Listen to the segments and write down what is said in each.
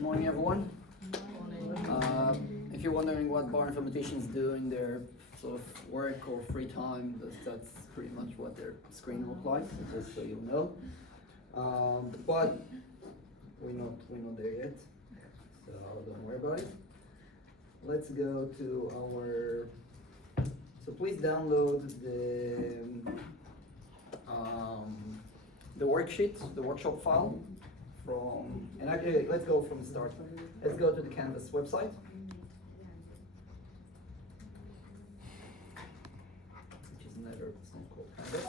Good morning, everyone. If you're wondering what bioinformaticians do in their sort of work or free time, that's pretty much what their screen looks like, just so you know. But we're not there yet, so don't worry about it. Let's go to our. So please download the worksheet, the workshop file from. And actually, let's go from the start. Let's go to the Canvas website. Which is another, it's not called Canvas.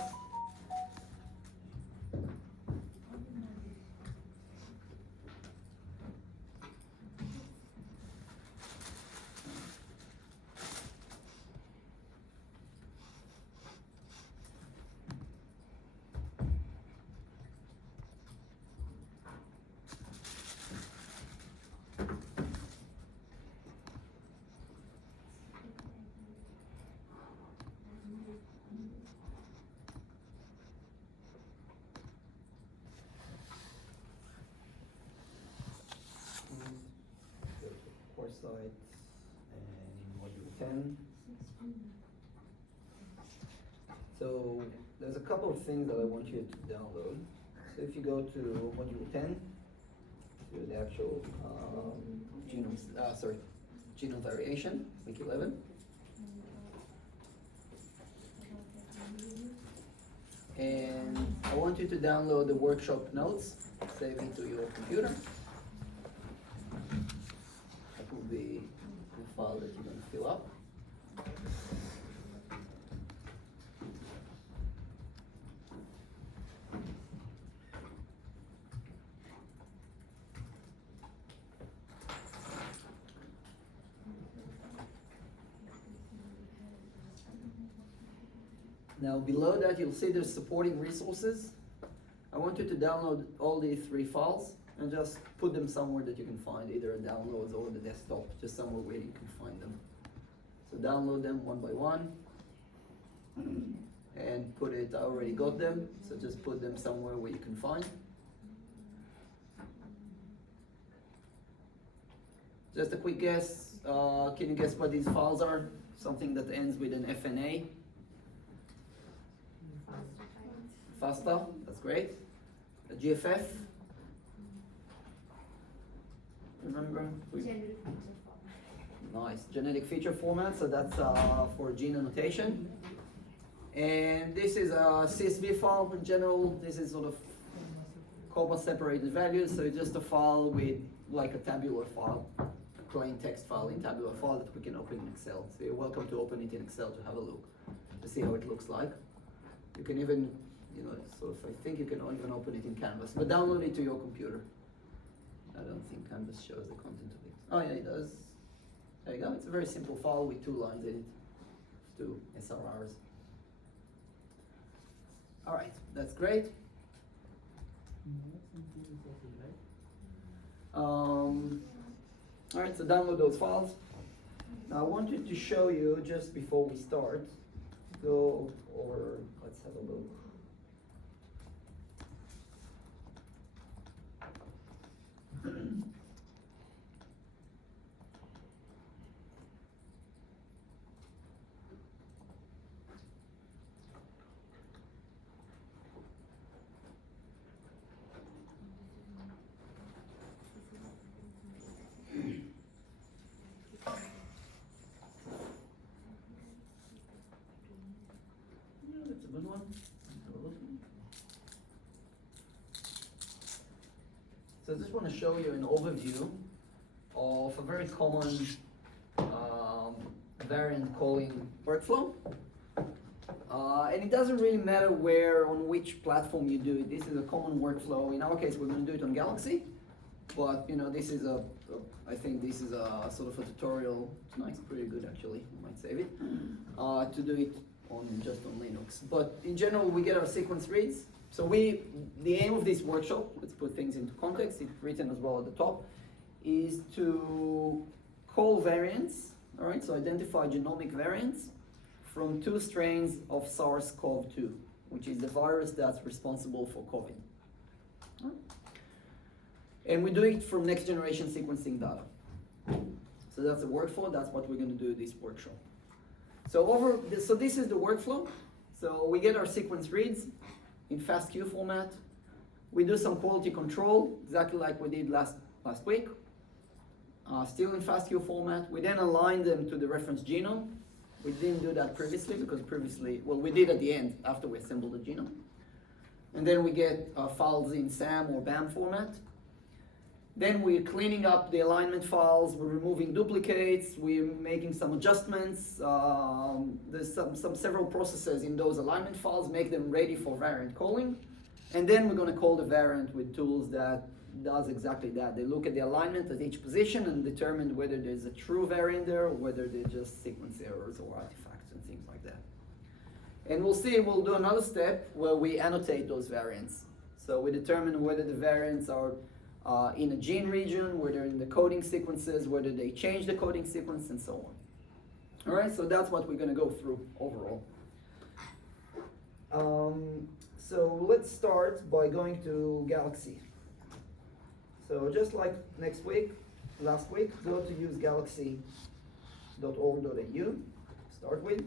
Course site and module 10. So there's a couple of things that I want you to download. So if you go to module 10, to the actual genome variation, week 11. And I want you to download the workshop notes, save it to your computer. That will be the file that you're going to fill up. Now below that you'll see there's supporting resources. I want you to download all these 3 files and just put them somewhere that you can find, either in downloads or the desktop, just somewhere where you can find them. So download them one by one and put it, I already got them, so just put them somewhere where you can find. Just a quick guess, can you guess what these files are? Something that ends with an FNA. FASTA, that's great. A GFF. Remember? Nice, genetic feature format, so that's for gene annotation. And this is a CSV file in general. This is sort of comma separated values, so it's just a file with like a tabular file, a plain text file in tabular file that we can open in Excel. So you're welcome to open it in Excel to have a look, to see how it looks like. You can even, sort of, I think you can even open it in Canvas, but download it to your computer. I don't think Canvas shows the content of it. Oh yeah, it does. There you go. It's a very simple file with 2 lines in it, 2 SRRs. All right, that's great. All right, so download those files. Now I wanted to show you, just before we start, go over, let's have a look. That's a good one. So I just want to show you an overview of a very common variant calling workflow. And it doesn't really matter on which platform you do it. This is a common workflow. In our case, we're going to do it on Galaxy. But this is I think this is a sort of a tutorial. It's nice, pretty good actually. I might save it to do it just on Linux. But in general, we get our sequence reads. So the aim of this workshop, let's put things into context, it's written as well at the top, is to call variants, all right, so identify genomic variants from 2 strains of SARS-CoV-2, which is the virus that's responsible for COVID. And we do it from next generation sequencing data. So that's the workflow, that's what we're going to do this workshop. So this is the workflow. So we get our sequence reads in FASTQ format. We do some quality control, exactly like we did last week. Still in FASTQ format. We then align them to the reference genome. We didn't do that previously because we did at the end after we assembled the genome. And then we get files in SAM or BAM format. Then we're cleaning up the alignment files, we're removing duplicates, we're making some adjustments. There's several processes in those alignment files, make them ready for variant calling. And then we're going to call the variant with tools that does exactly that. They look at the alignment at each position and determine whether there's a true variant there or whether they're just sequence errors or artifacts and things like that. And we'll do another step where we annotate those variants. So we determine whether the variants are in a gene region, whether in the coding sequences, whether they change the coding sequence, and so on. All right, so that's what we're going to go through overall. So let's start by going to Galaxy. So just like last week, go to use galaxy.org.au, start with,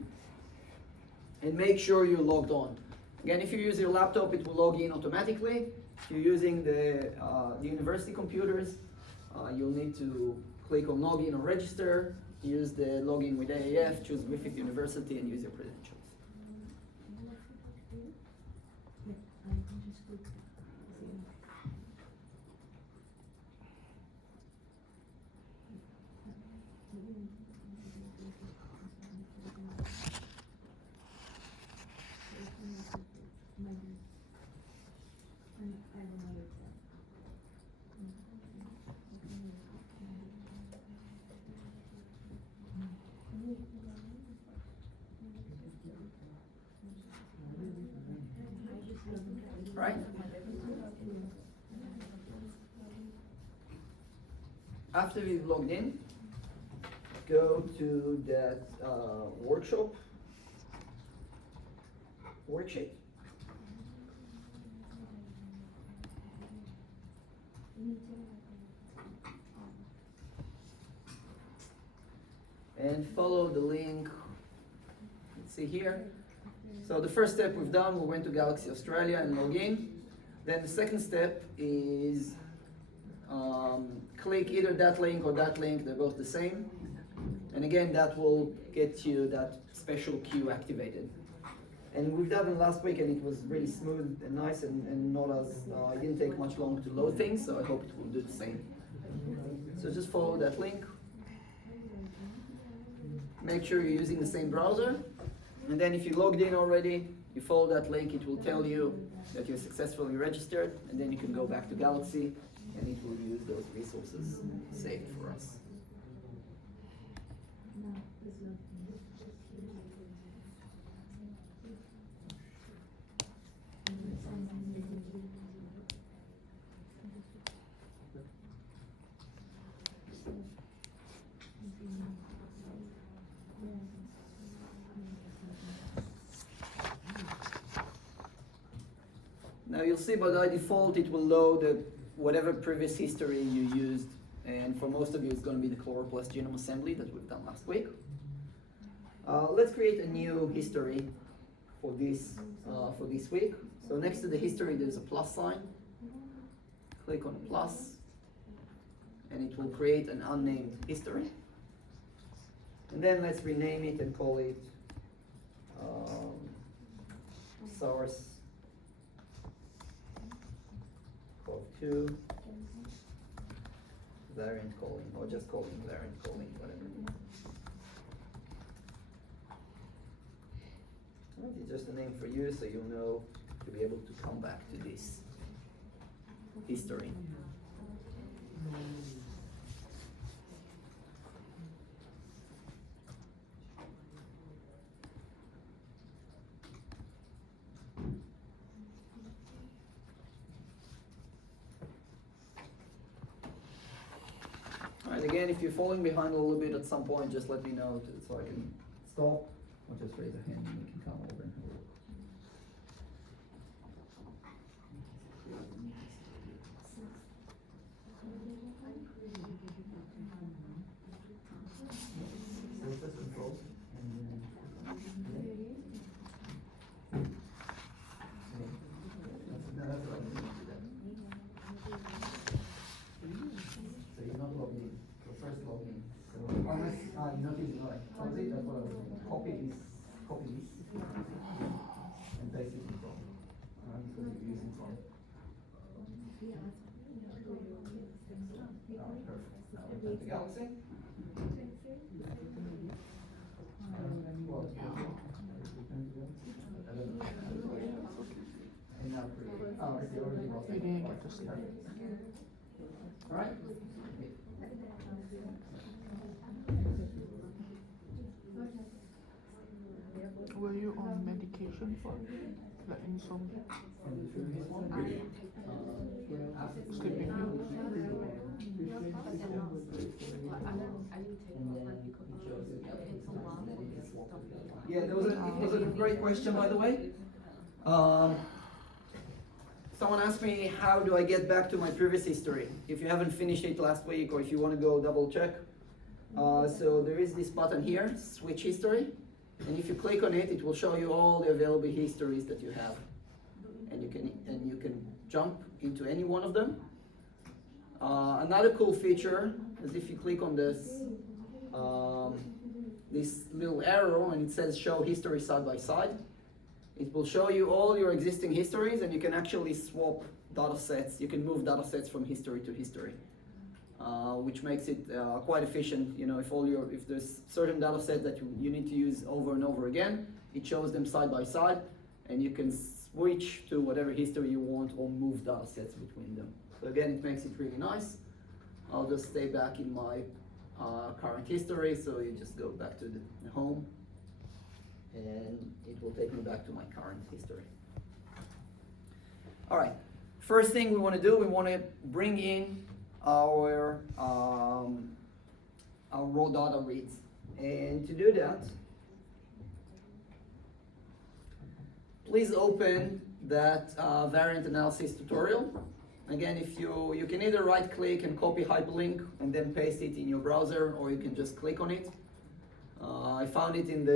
and make sure you're logged on. Again, if you use your laptop, it will log in automatically. If you're using the university computers, you'll need to click on login or register, use the login with AAF, choose Griffith University, and use your credentials. Right? After you've logged in, go to that workshop worksheet. And follow the link. Let's see here. So the first step we've done, we went to Galaxy Australia and log in. Then the second step is click either that link or that link, they're both the same. And again, that will get you that special queue activated. And we've done it last week and it was really smooth and nice and not as, it didn't take much long to load things, so I hope it will do the same. So just follow that link. Make sure you're using the same browser. And then if you logged in already, you follow that link, it will tell you that you're successfully registered, and then you can go back to Galaxy and it will use those resources saved for us. Now you'll see by default it will load whatever previous history you used, and for most of you it's going to be the chloroplast genome assembly that we've done last week. Let's create a new history for this week. So next to the history there's a plus sign. Click on the plus and it will create an unnamed history. And then let's rename it and call it SARS-CoV-2 variant calling, or just call it variant calling, whatever. It's just a name for you, so you'll know to be able to come back to this history. Alright, again, if you're falling behind a little bit at some point, just let me know so I can stop, or just raise a hand and we can come over and have a look. just log in. So unless you're not using like close it, that's what I was doing. Copy this, and paste it in Chrome. Because you're using Chrome. Perfect. Now we're done the Galaxy. All right. Were you on medication for like insomnia? Sleeping pills? Yeah, it was a great question, by the way. Someone asked me, how do I get back to my previous history? If you haven't finished it last week, or if you want to go double check. So there is this button here, switch history. And if you click on it, it will show you all the available histories that you have. And you can jump into any one of them. Another cool feature is if you click on this this little arrow and it says show history side by side, it will show you all your existing histories, and you can actually swap data sets. You can move data sets from history to history, which makes it quite efficient. You know, if there's certain data sets that you need to use over and over again, it shows them side by side, and you can switch to whatever history you want or move data sets between them. So again, it makes it really nice. I'll just stay back in my current history, so you just go back to the home, and it will take me back to my current history. All right, first thing we want to do, we want to bring in our raw data reads. And to do that, please open that variant analysis tutorial. Again, if you can either right click and copy hyperlink and then paste it in your browser, or you can just click on it. I found it in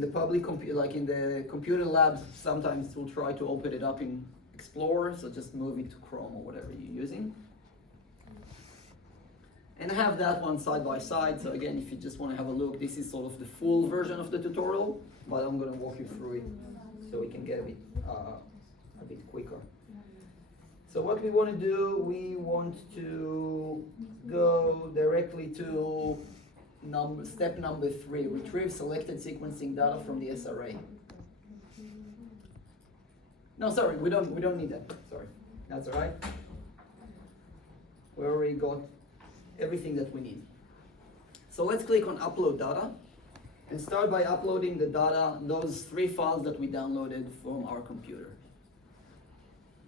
the public like in the computer labs. Sometimes it will try to open it up in Explorer, so just move it to Chrome or whatever you're using. And I have that one side by side. So again, if you just want to have a look, this is sort of the full version of the tutorial, but I'm going to walk you through it so we can get a bit quicker. So what we want to do, we want to go directly to step number 3, retrieve selected sequencing data from the SRA. No, sorry, we don't need that. Sorry, that's all right. We already got everything that we need. So let's click on upload data and start by uploading the data, those 3 files that we downloaded from our computer.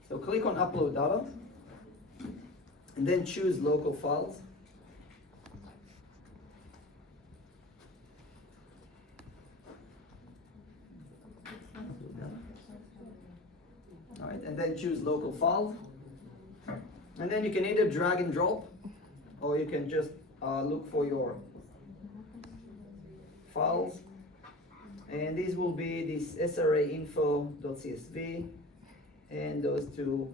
So click on upload data and then choose local files. All right, and then choose local files. And then you can either drag and drop, or you can just look for your files. And these will be this srainfo.csv and those 2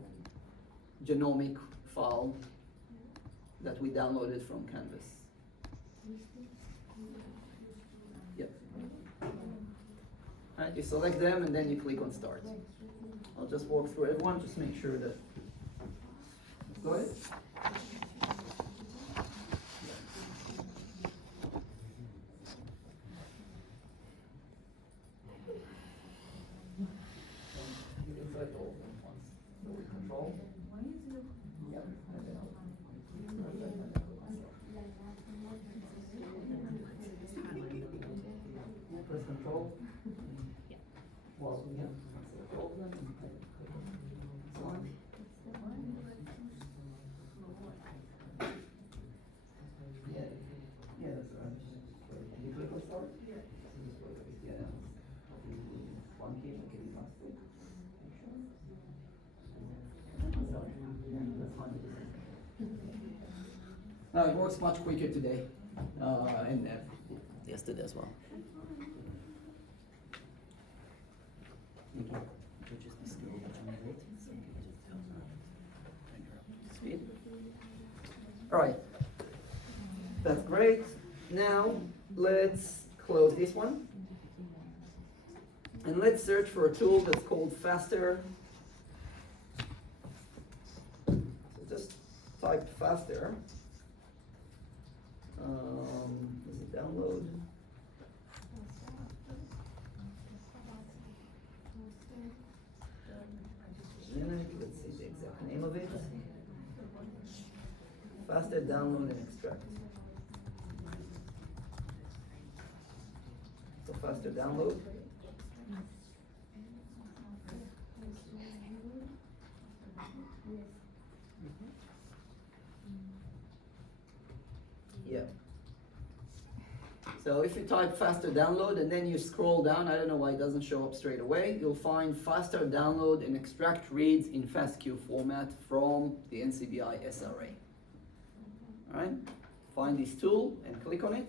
genomic files that we downloaded from Canvas. Yep. All right, you select them and then you click on start. I'll just walk through everyone, just make sure that got it. Control. Yep. Press control. Well, yeah. Yeah, that's right. Can you click on start? Yeah. One key, okay, last week. No, it works much quicker today, and yesterday as well. Which is the skill that you need. So you can just bring her up to speed. All right, that's great. Now let's close this one. And let's search for a tool that's called Faster. So just type Faster. Does it download? Let's see the exact name of it. Faster download and extract. So Faster download. Yeah. So if you type Faster download and then you scroll down, I don't know why it doesn't show up straight away, you'll find Faster download and extract reads in FASTQ format from the NCBI SRA. All right, find this tool and click on it.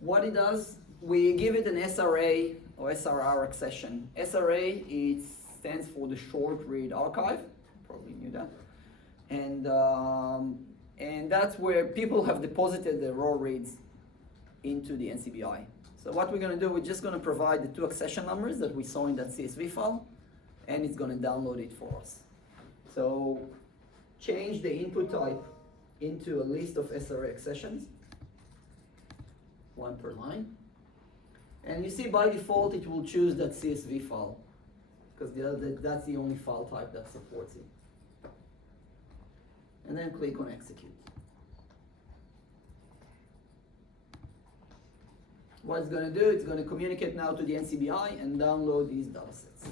What it does, we give it an SRA or SRR accession. SRA, it stands for the Short Read Archive, probably knew that. And that's where people have deposited their raw reads into the NCBI. So what we're going to do, we're just going to provide the two accession numbers that we saw in that CSV file, and it's going to download it for us. So change the input type into a list of SRA accessions, one per line. And you see by default it will choose that CSV file, because that's the only file type that supports it. And then click on execute. What it's going to do, it's going to communicate now to the NCBI and download these data sets.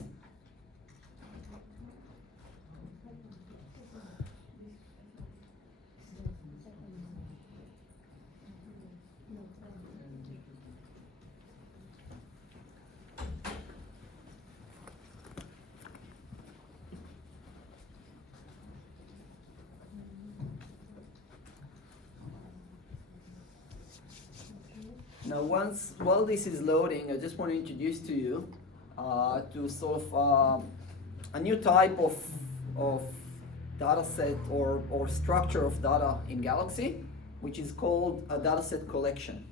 Now while this is loading, I just want to introduce to you to sort of a new type of data set or structure of data in Galaxy, which is called a data set collection.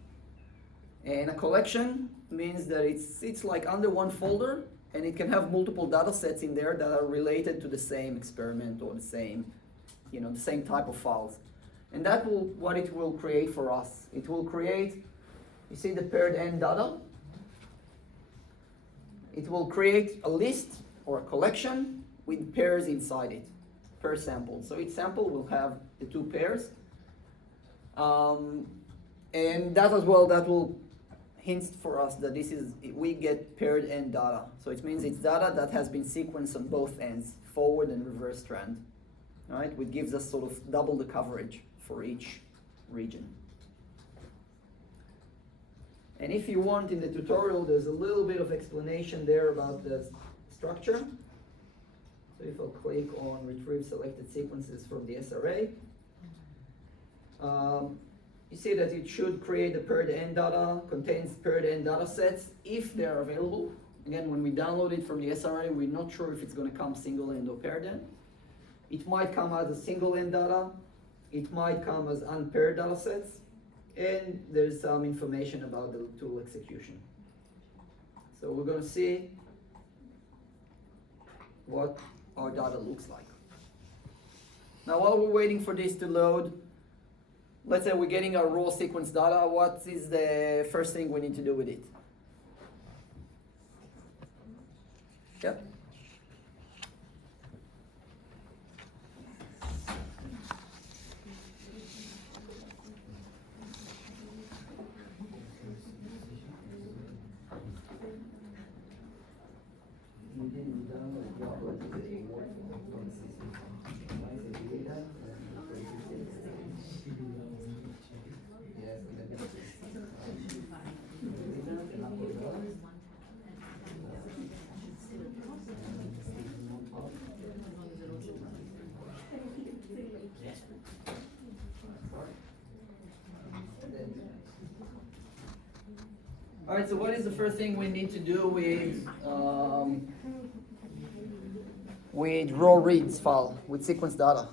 And a collection means that it's like under one folder, and it can have multiple data sets in there that are related to the same experiment or the same type of files. And that will what it will create for us. It will create, you see the paired end data? It will create a list or a collection with pairs inside it, per sample. So each sample will have the two pairs. And that as well, that will hint for us that we get paired end data. So it means it's data that has been sequenced on both ends, forward and reverse strand. All right, which gives us sort of double the coverage for each region. And if you want, in the tutorial, there's a little bit of explanation there about the structure. So if I'll click on retrieve selected sequences from the SRA, you see that it should create the paired end data, contains paired end data sets if they're available. Again, when we download it from the SRA, we're not sure if it's going to come single end or paired end. It might come as a single end data. It might come as unpaired data sets. And there's some information about the tool execution. So we're going to see what our data looks like. Now while we're waiting for this to load, let's say we're getting our raw sequence data. What is the first thing we need to do with it? Yep. All right, so what is the first thing we need to do with with raw reads file, with sequence data.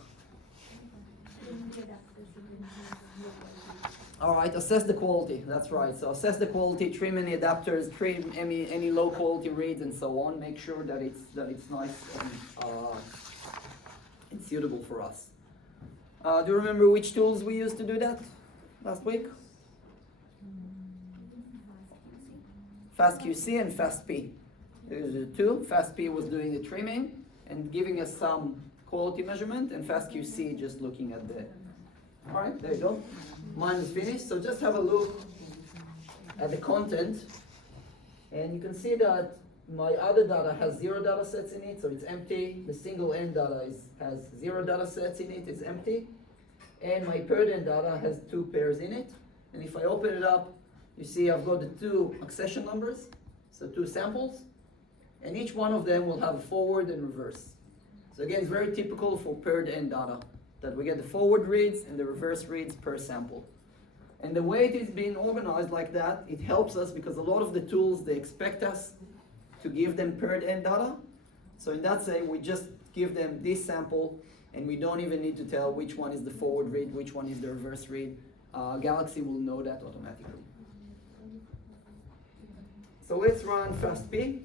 All right, assess the quality, that's right. So assess the quality, trim any adapters, trim any low quality reads and so on. Make sure that it's nice and suitable for us. Do you remember which tools we used to do that last week? FastQC and FastP. There's the two. FastP was doing the trimming and giving us some quality measurement, and FastQC just looking at the. All right, there you go. Mine is finished. So just have a look at the content, and you can see that my other data has 0 data sets in it, so it's empty. The single end data has 0 data sets in it, it's empty. And my paired end data has 2 pairs in it. And if I open it up, you see I've got the 2 accession numbers, so 2 samples, and each one of them will have a forward and reverse. So again, it's very typical for paired end data, that we get the forward reads and the reverse reads per sample. And the way it is being organized like that, it helps us because a lot of the tools, they expect us to give them paired end data. So in that way, we just give them this sample, and we don't even need to tell which one is the forward read, which one is the reverse read. Galaxy will know that automatically. So let's run FastP.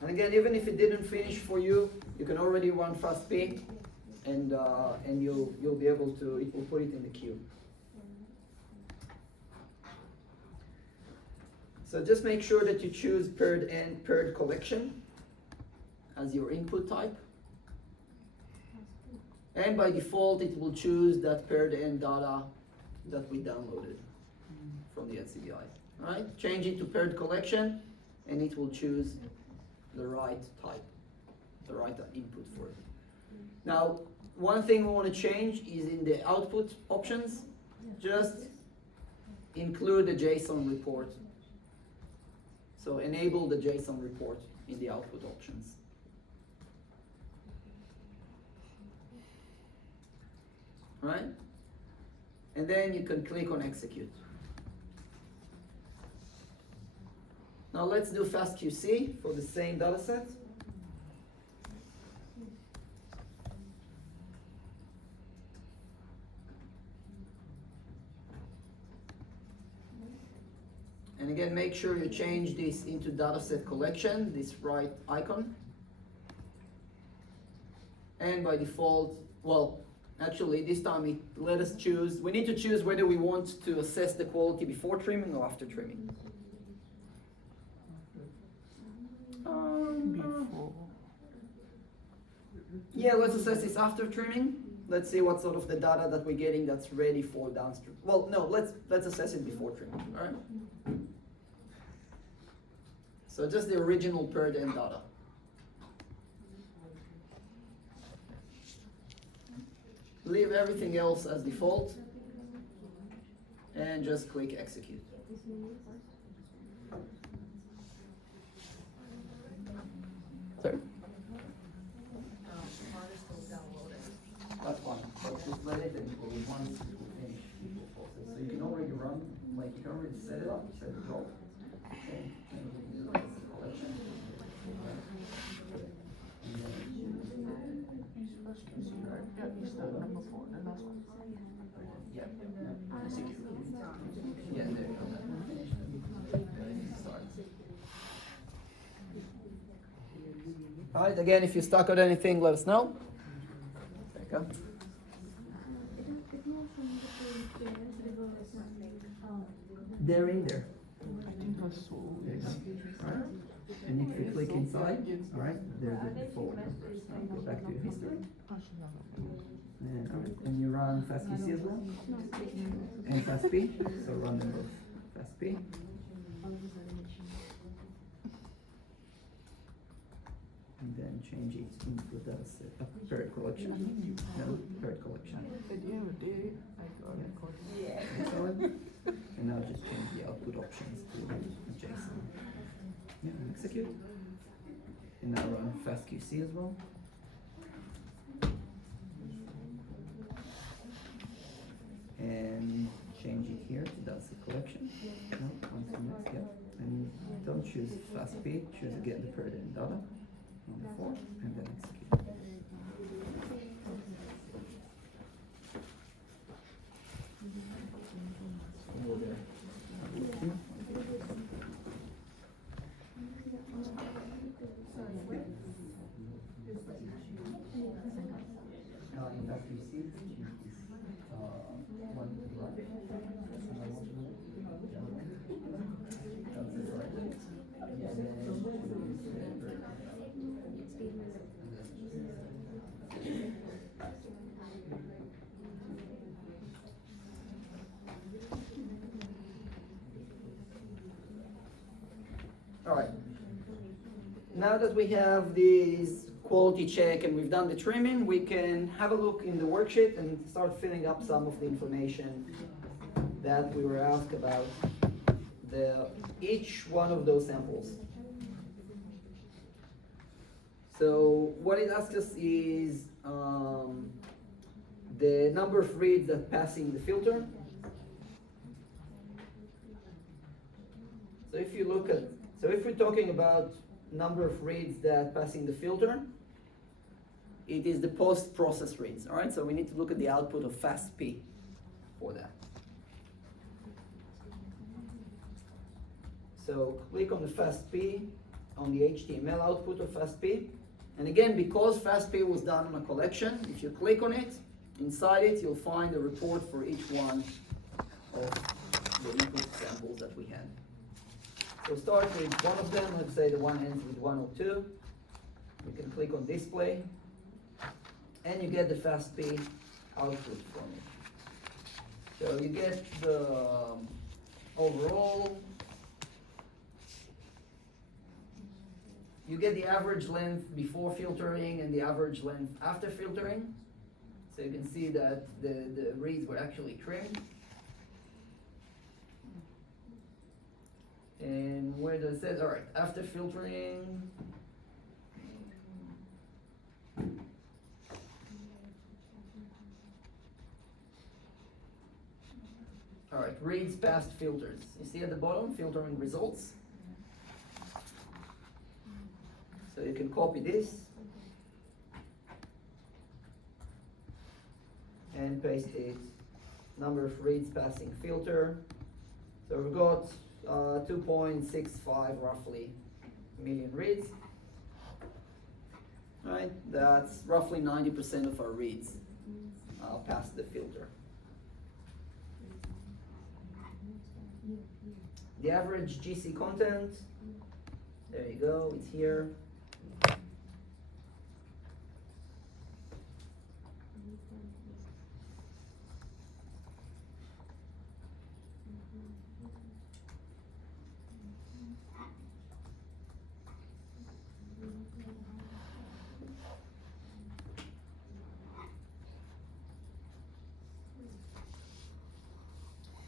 And again, even if it didn't finish for you, you can already run FastP, and you'll be able to. It will put it in the queue. So just make sure that you choose paired and paired collection as your input type. And by default, it will choose that paired end data that we downloaded from the NCBI. All right, change it to paired collection, and it will choose the right type, the right input for it. Now, one thing we want to change is in the output options, just include the JSON report. So enable the JSON report in the output options. Right? And then you can click on execute. Now let's do FastQC for the same data set. And again, make sure you change this into dataset collection, this right icon. And by default, well, actually this time it let us choose, we need to choose whether we want to assess the quality before trimming or after trimming. Before. Yeah, let's assess this after trimming. Let's see what sort of the data that we're getting that's ready for downstream. Well, no, let's assess it before trimming, all right? So just the original paired end data. Leave everything else as default and just click execute. Sorry? That's fine. Let's just let it and once it will finish, it will process. So you can already run, like you can already set it up, set the job. Okay. And we can do like collection. Yeah, it's the number 4, the last one. Yeah. Execute. Yeah, there you go. Start. All right, again, if you're stuck on anything, let us know. There you go. They're in there. I think I saw this. All right. And if you click inside, all right, there's the default numbers. Go back to your history. And, all right, and you run FastQC as well? And FastP? So run them both. FastP. And then change it into the paired collection. No, paired collection. At the end of the day, I got it. Excellent. And now just change the output options to JSON. Yeah, and execute. And now run FastQC as well. And change it here to that's the collection. No, onto the next, yeah. And don't choose FastP, choose again the paired end data. All right. Now that we have this quality check and we've done the trimming, we can have a look in the worksheet and start filling up some of the information that we were asked about each one of those samples. So what it asks us is the number of reads that passing the filter. So if you look at, so if we're talking about number of reads that passing the filter, it is the post-process reads, all right? So we need to look at the output of FastP for that. So click on the FastP, on the HTML output of FastP. And again, because FastP was done on a collection, if you click on it, inside it, you'll find a report for each one of the input samples that we had. So start with one of them, let's say the one ends with 102. You can click on display, and you get the FastP output from it. So you get the overall, you get the average length before filtering and the average length after filtering. So you can see that the reads were actually trimmed. And where does it say, all right, after filtering, all right, reads past filters. You see at the bottom, filtering results. So you can copy this and paste it, number of reads passing filter. So we've got 2.65 roughly million reads. Right, that's roughly 90% of our reads past the filter. The average GC content, there you go, it's here.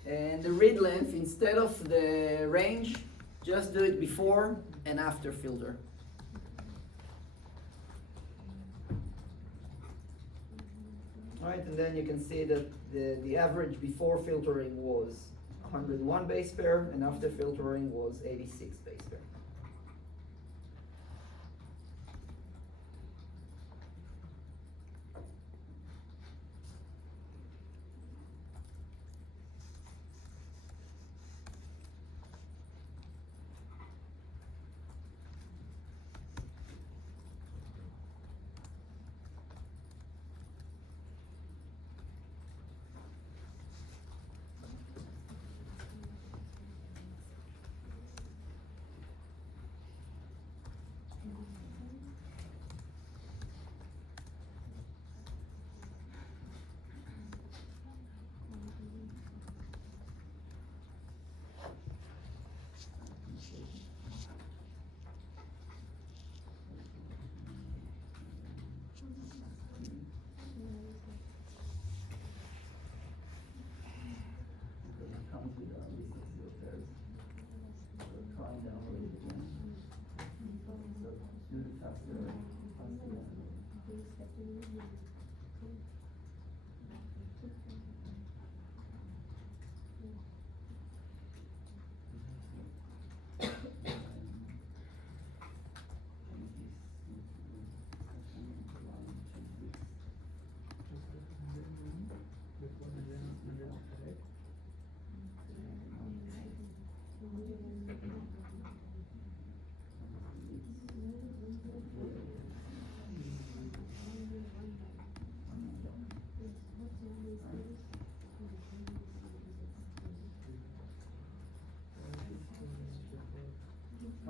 And the read length, instead of the range, just do it before and after filter. All right, and then you can see that the average before filtering was 101 base pair, and after filtering was 86 base pair.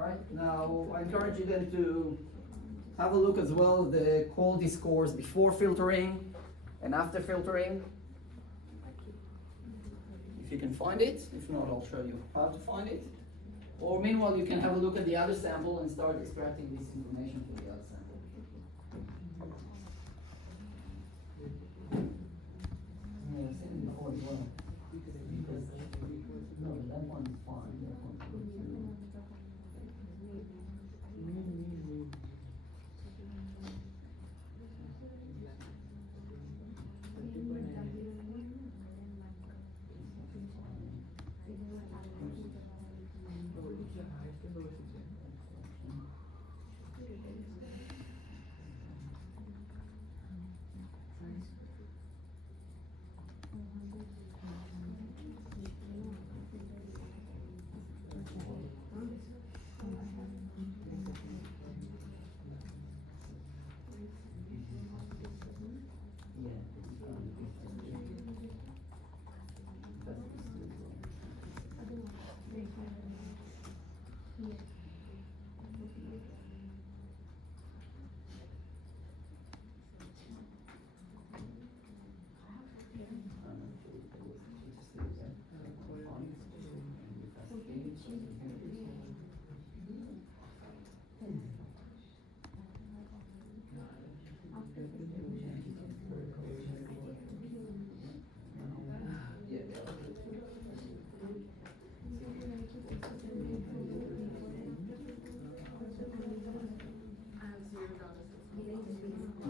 Right, now I encourage you then to have a look as well the quality scores before filtering and after filtering. If you can find it, if not, I'll show you how to find it. Or meanwhile, you can have a look at the other sample and start extracting this information from the other sample. Yeah, I've seen it before as well. No, that one's fine. That one's good too.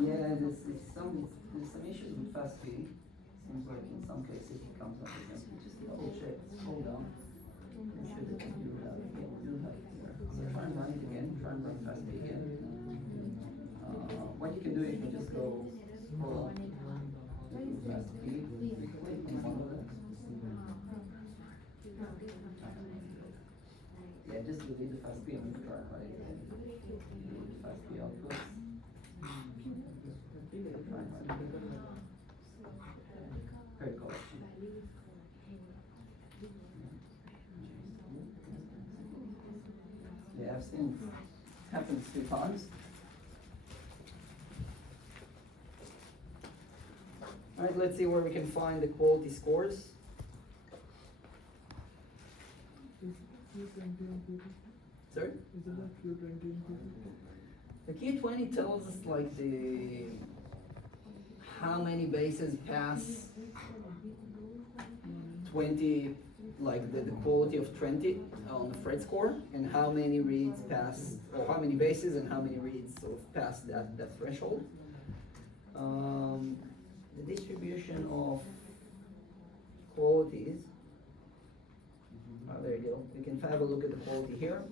Yeah, there's some issues with fast feed. Seems like in some cases it comes up with them. Just double check, scroll down. Make sure that you have it. Yeah, you have it here. So try and run it again. Try and run fast feed again. What you can do is you can just go scroll up to fast feed, click on one of them. Yeah, just delete the fast feed and try and run it again. Delete the fast feed outputs. Credit collection. Yeah, I've seen it happens 2 times. Alright, let's see where we can find the quality scores. Sorry? The Q20 tells us like how many bases pass 20, like the quality of 20 on the Fred score, and how many reads pass, or how many bases and how many reads sort of pass that threshold. The distribution of qualities, there you go, we can have a look at the quality here.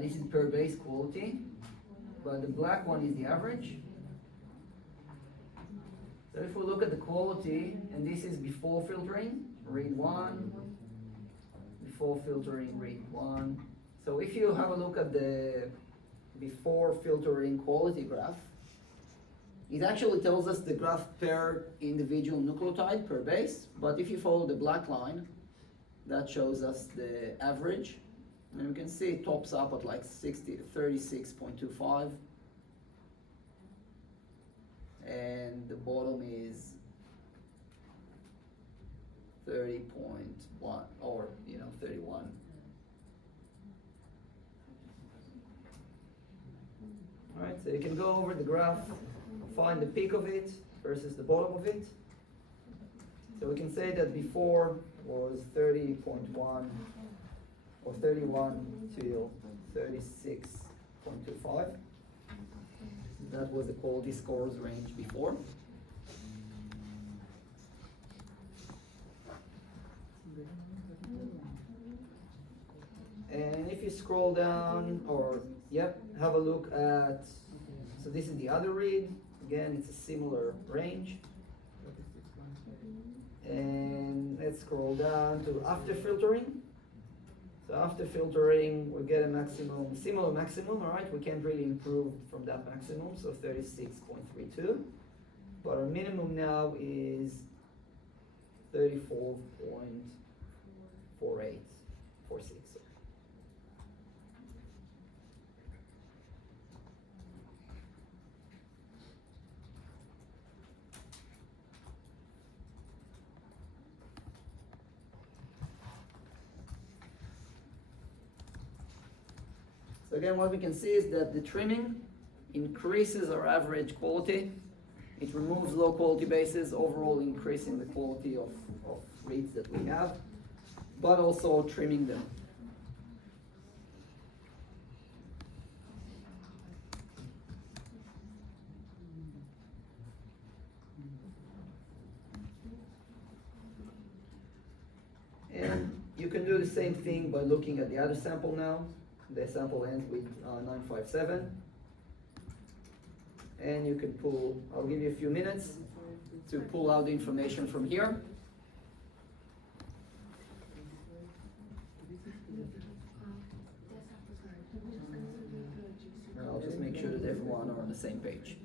This is per base quality, but the black one is the average. So if we look at the quality, and this is before filtering, read 1, before filtering, read 1. So if you have a look at the before filtering quality graph, it actually tells us the graph per individual nucleotide per base, but if you follow the black line, that shows us the average. And we can see it tops up at like 36.25, and the bottom is 30.1, or 31. All right, so you can go over the graph, find the peak of it versus the bottom of it. So we can say that before was 30.1 or 31 till 36.25. That was the quality scores range before. And if you scroll down, or have a look at, so this is the other read. Again, it's a similar range. And let's scroll down to after filtering. So after filtering, we get a maximum, similar maximum, all right? We can't really improve from that maximum, so 36.32. But our minimum now is 34.5. 4846. So again, what we can see is that the trimming increases our average quality. It removes low quality bases, overall increasing the quality of reads that we have, but also trimming them. And you can do the same thing by looking at the other sample now. The sample ends with 957. And you can pull, I'll give you a few minutes to pull out the information from here. And I'll just make sure that everyone are on the same page.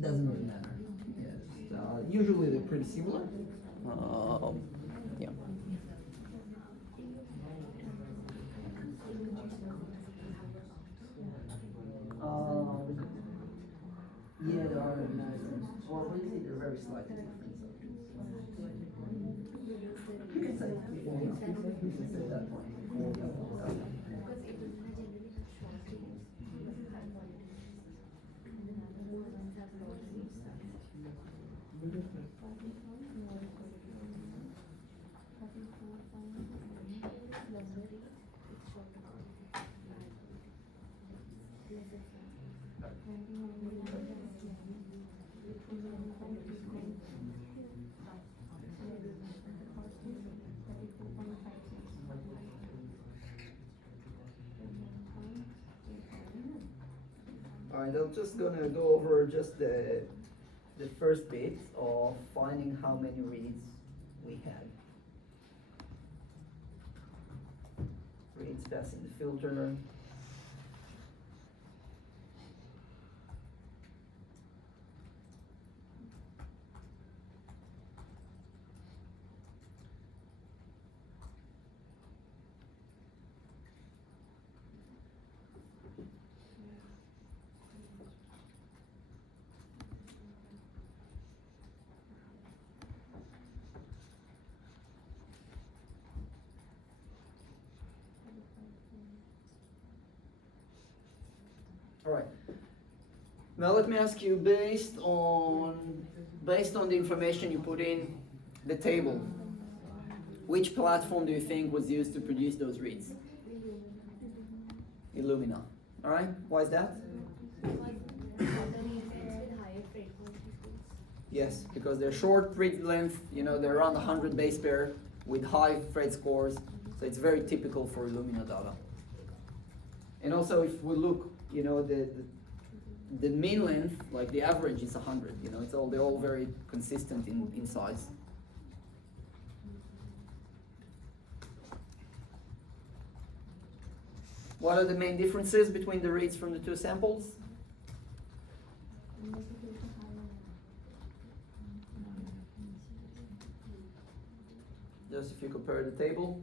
Doesn't really matter. Yes. Usually they're pretty similar. Yeah. Yeah, there are well, when you say they're very slightly different. You can say, you can say that one. Alright, I'm just gonna go over just the first bit of finding how many reads we had. Reads passing the filter. All right. Now let me ask you, based on the information you put in the table, which platform do you think was used to produce those reads? Illumina. All right. Why is that? Yes, because they're short read length. You know, they're around 100 base pair with high thread scores, so it's very typical for Illumina data. And also, if we look, you know, the mean length, like the average is 100. You know, they're all very consistent in size. What are the main differences between the reads from the two samples? Just if you compare the table.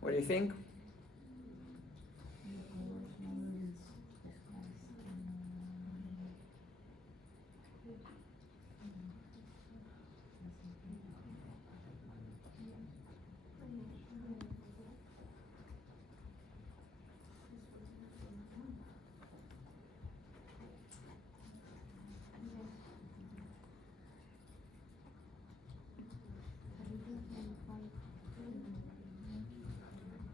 What do you think?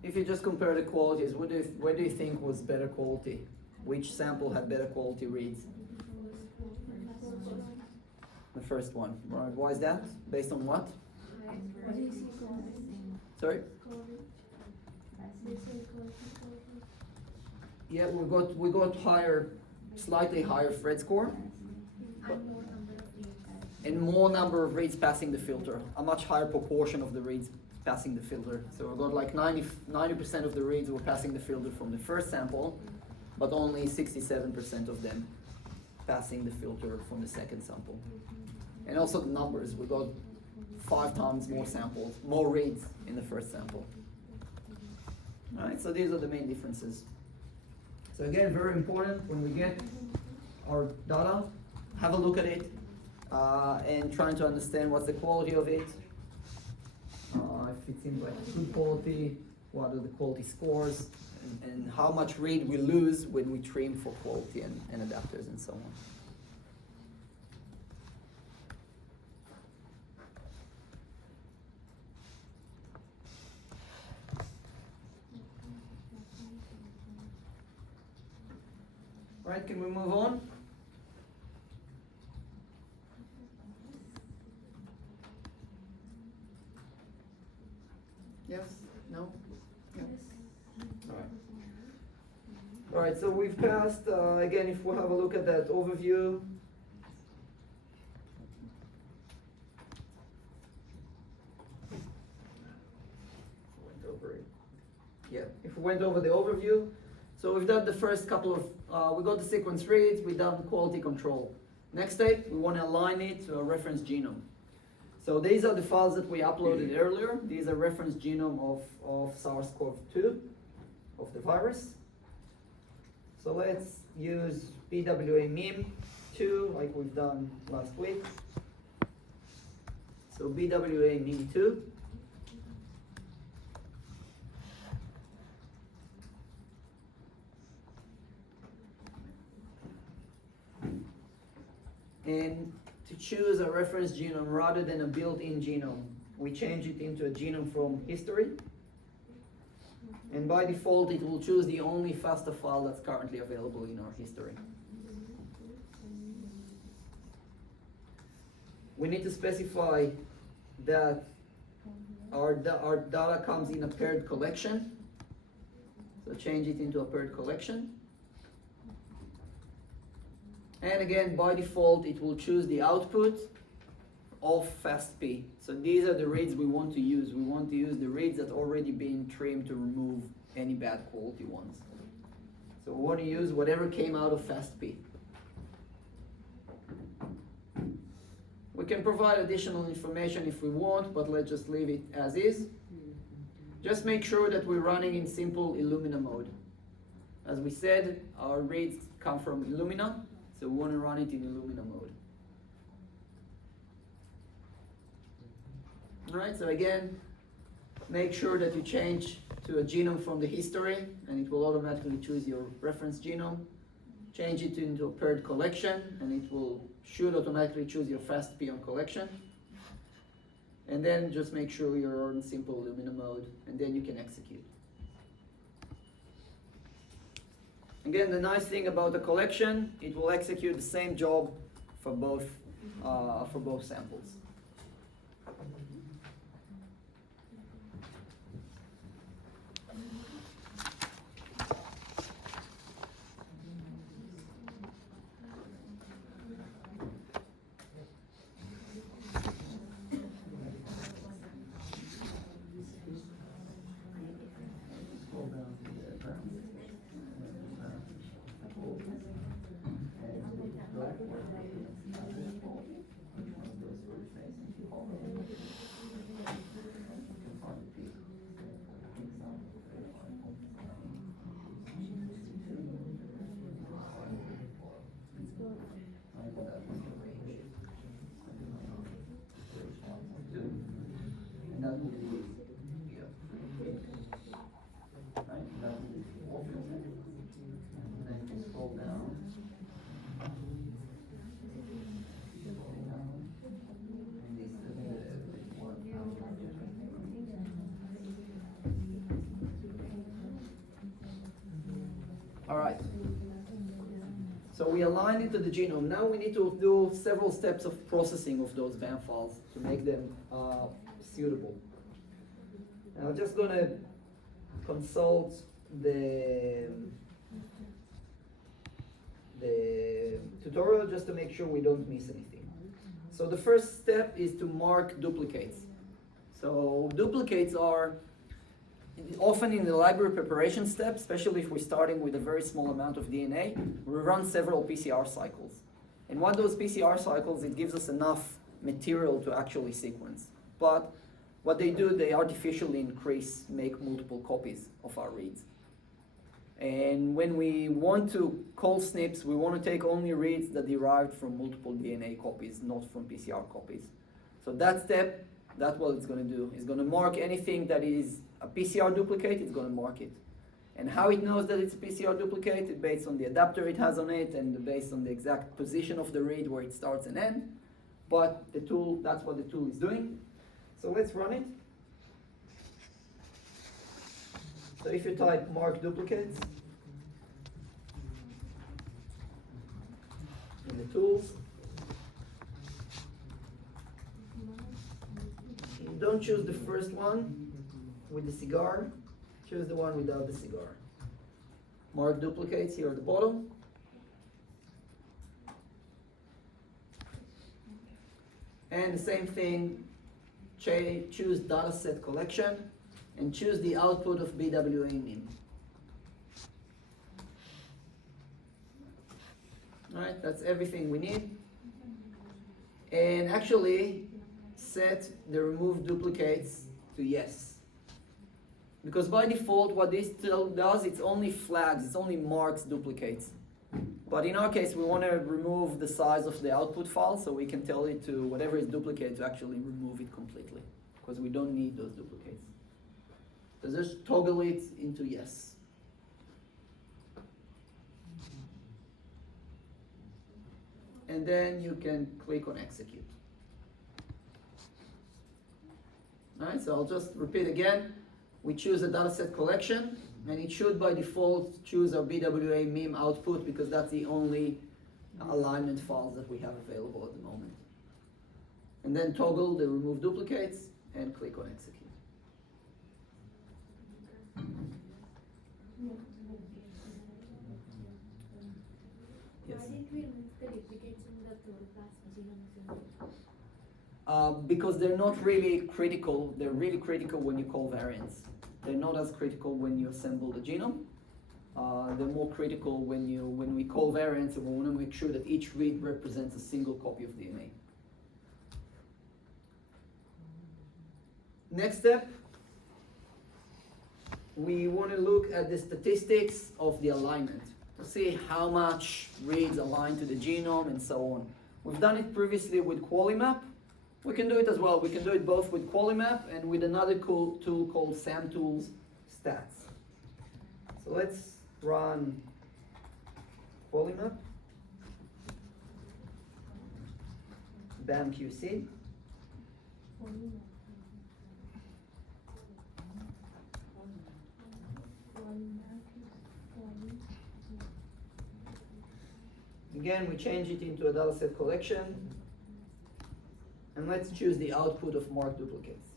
If you just compare the qualities, where do you think was better quality? Which sample had better quality reads? The first one. Right. Why is that? Based on what? Sorry? Yeah, we got higher, slightly higher thread score, and more number of reads passing the filter. A much higher proportion of the reads passing the filter. So we got like 90% of the reads were passing the filter from the first sample, but only 67% of them passing the filter from the second sample. And also the numbers, we got 5 times more samples, more reads in the first sample. All right, so these are the main differences. So again, very important when we get our data, have a look at it and trying to understand what's the quality of it. If it seems like good quality, what are the quality scores, and how much read we lose when we trim for quality and adapters and so on. All right, can we move on? Yes? No? Yeah. All right, so we've passed, again, if we have a look at that overview. Went over it. Yeah, if we went over the overview, so we've done the first couple of, we got the sequence reads, we've done quality control. Next step, we want to align it to a reference genome. So these are the files that we uploaded earlier. These are reference genome of SARS-CoV-2, of the virus. So let's use BWA-MEM2 like we've done last week. So BWA-MEM2. And to choose a reference genome rather than a built-in genome, we change it into a genome from history. And by default, it will choose the only FASTA file that's currently available in our history. We need to specify that our data comes in a paired collection. So change it into a paired collection. And again, by default, it will choose the output of FASTP. So these are the reads we want to use. We want to use the reads that already been trimmed to remove any bad quality ones. So we want to use whatever came out of FASTP. We can provide additional information if we want, but let's just leave it as is. Just make sure that we're running in simple Illumina mode. As we said, our reads come from Illumina, so we want to run it in Illumina mode. Alright, so again, make sure that you change to a genome from the history, and it will automatically choose your reference genome. Change it into a paired collection, and it should automatically choose your FASTP on collection. And then just make sure you're in simple Illumina mode, and then you can execute. Again, the nice thing about the collection, it will execute the same job for both samples. So we align it to the genome. Now we need to do several steps of processing of those BAM files to make them suitable. And I'm just going to consult the tutorial just to make sure we don't miss anything. So the first step is to mark duplicates. So duplicates are often in the library preparation step, especially if we're starting with a very small amount of DNA, we run several PCR cycles. And one of those PCR cycles, it gives us enough material to actually sequence. But what they do, they artificially make multiple copies of our reads. And when we want to call SNPs, we want to take only reads that derived from multiple DNA copies, not from PCR copies. So that step, that's what it's going to do. It's going to mark anything that is a PCR duplicate, it's going to mark it. And how it knows that it's a PCR duplicate, it's based on the adapter it has on it and based on the exact position of the read where it starts and ends. But the tool, that's what the tool is doing. So let's run it. So if you type mark duplicates in the tools, you don't choose the first one with the cigar, choose the one without the cigar. Mark duplicates here at the bottom. And the same thing, choose dataset collection and choose the output of BWA min. All right, that's everything we need. And actually set the remove duplicates to yes. Because by default, what this still does, it's only flags, it's only marks duplicates. But in our case, we want to remove the size of the output file, so we can tell it to whatever is duplicate to actually remove it completely, because we don't need those duplicates. So just toggle it into yes. And then you can click on execute. All right, so I'll just repeat again. We choose a dataset collection, and it should by default choose our BWA meme output because that's the only alignment files that we have available at the moment. And then toggle the remove duplicates and click on execute. Yes. Why didn't we remove the duplicates in the third class genome? Because they're not really critical. They're really critical when you call variants. They're not as critical when you assemble the genome. They're more critical when we call variants, and we want to make sure that each read represents a single copy of DNA. Next step, we want to look at the statistics of the alignment to see how much reads align to the genome and so on. We've done it previously with QualiMap. We can do it as well. We can do it both with QualiMap and with another cool tool called SamTools Stats. So let's run QualiMap, BAMQC. Again, we change it into a dataset collection. And let's choose the output of marked duplicates.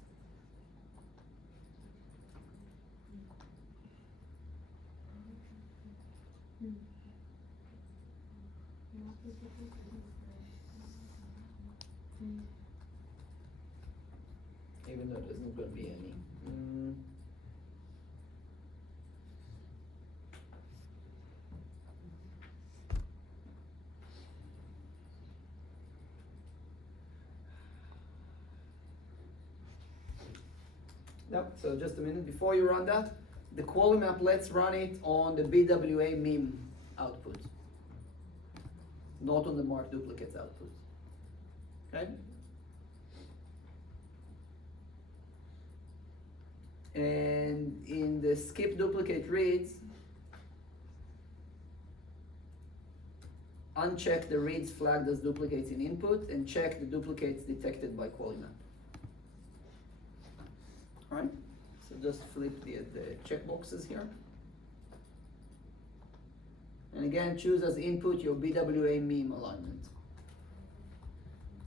Even though there's not going to be any. Yep, so just a minute before you run that, the QualiMap, let's run it on the BWA meme output, not on the marked duplicates output. Okay? And in the skip duplicate reads, uncheck the reads flagged as duplicates in input and check the duplicates detected by QualiMap. All right, so just flip the checkboxes here. And again, choose as input your BWA meme alignment.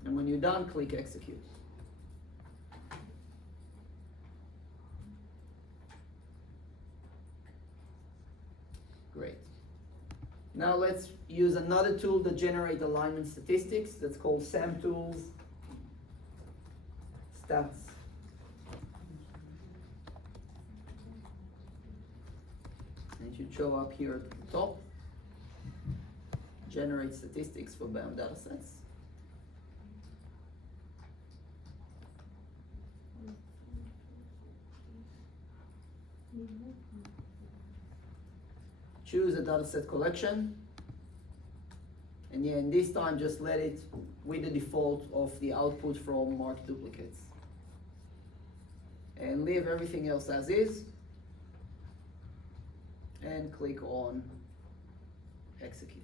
And when you're done, click execute. Great. Now let's use another tool that generates alignment statistics. That's called SAMTools Stats. And it should show up here at the top. Generate statistics for BAM datasets. Choose a dataset collection, and yeah, and this time just let it with the default of the output from marked duplicates. And leave everything else as is, and click on execute.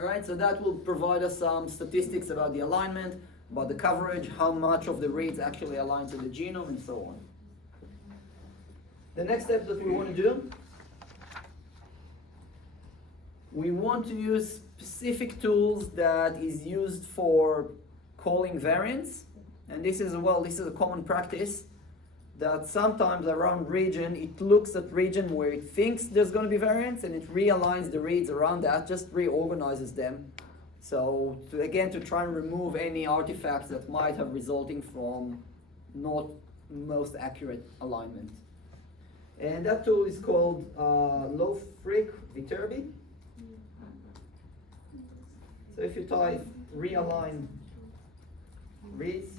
Alright, so that will provide us some statistics about the alignment, about the coverage, how much of the reads actually align to the genome, and so on. The next step that we want to do, we want to use specific tools that is used for calling variants. And this is a common practice that sometimes around region, it looks at region where it thinks there's going to be variants and it realigns the reads around that, just reorganizes them. So to try and remove any artifacts that might have resulting from not most accurate alignment. And that tool is called low-freq Viterbi. So if you type realign reads,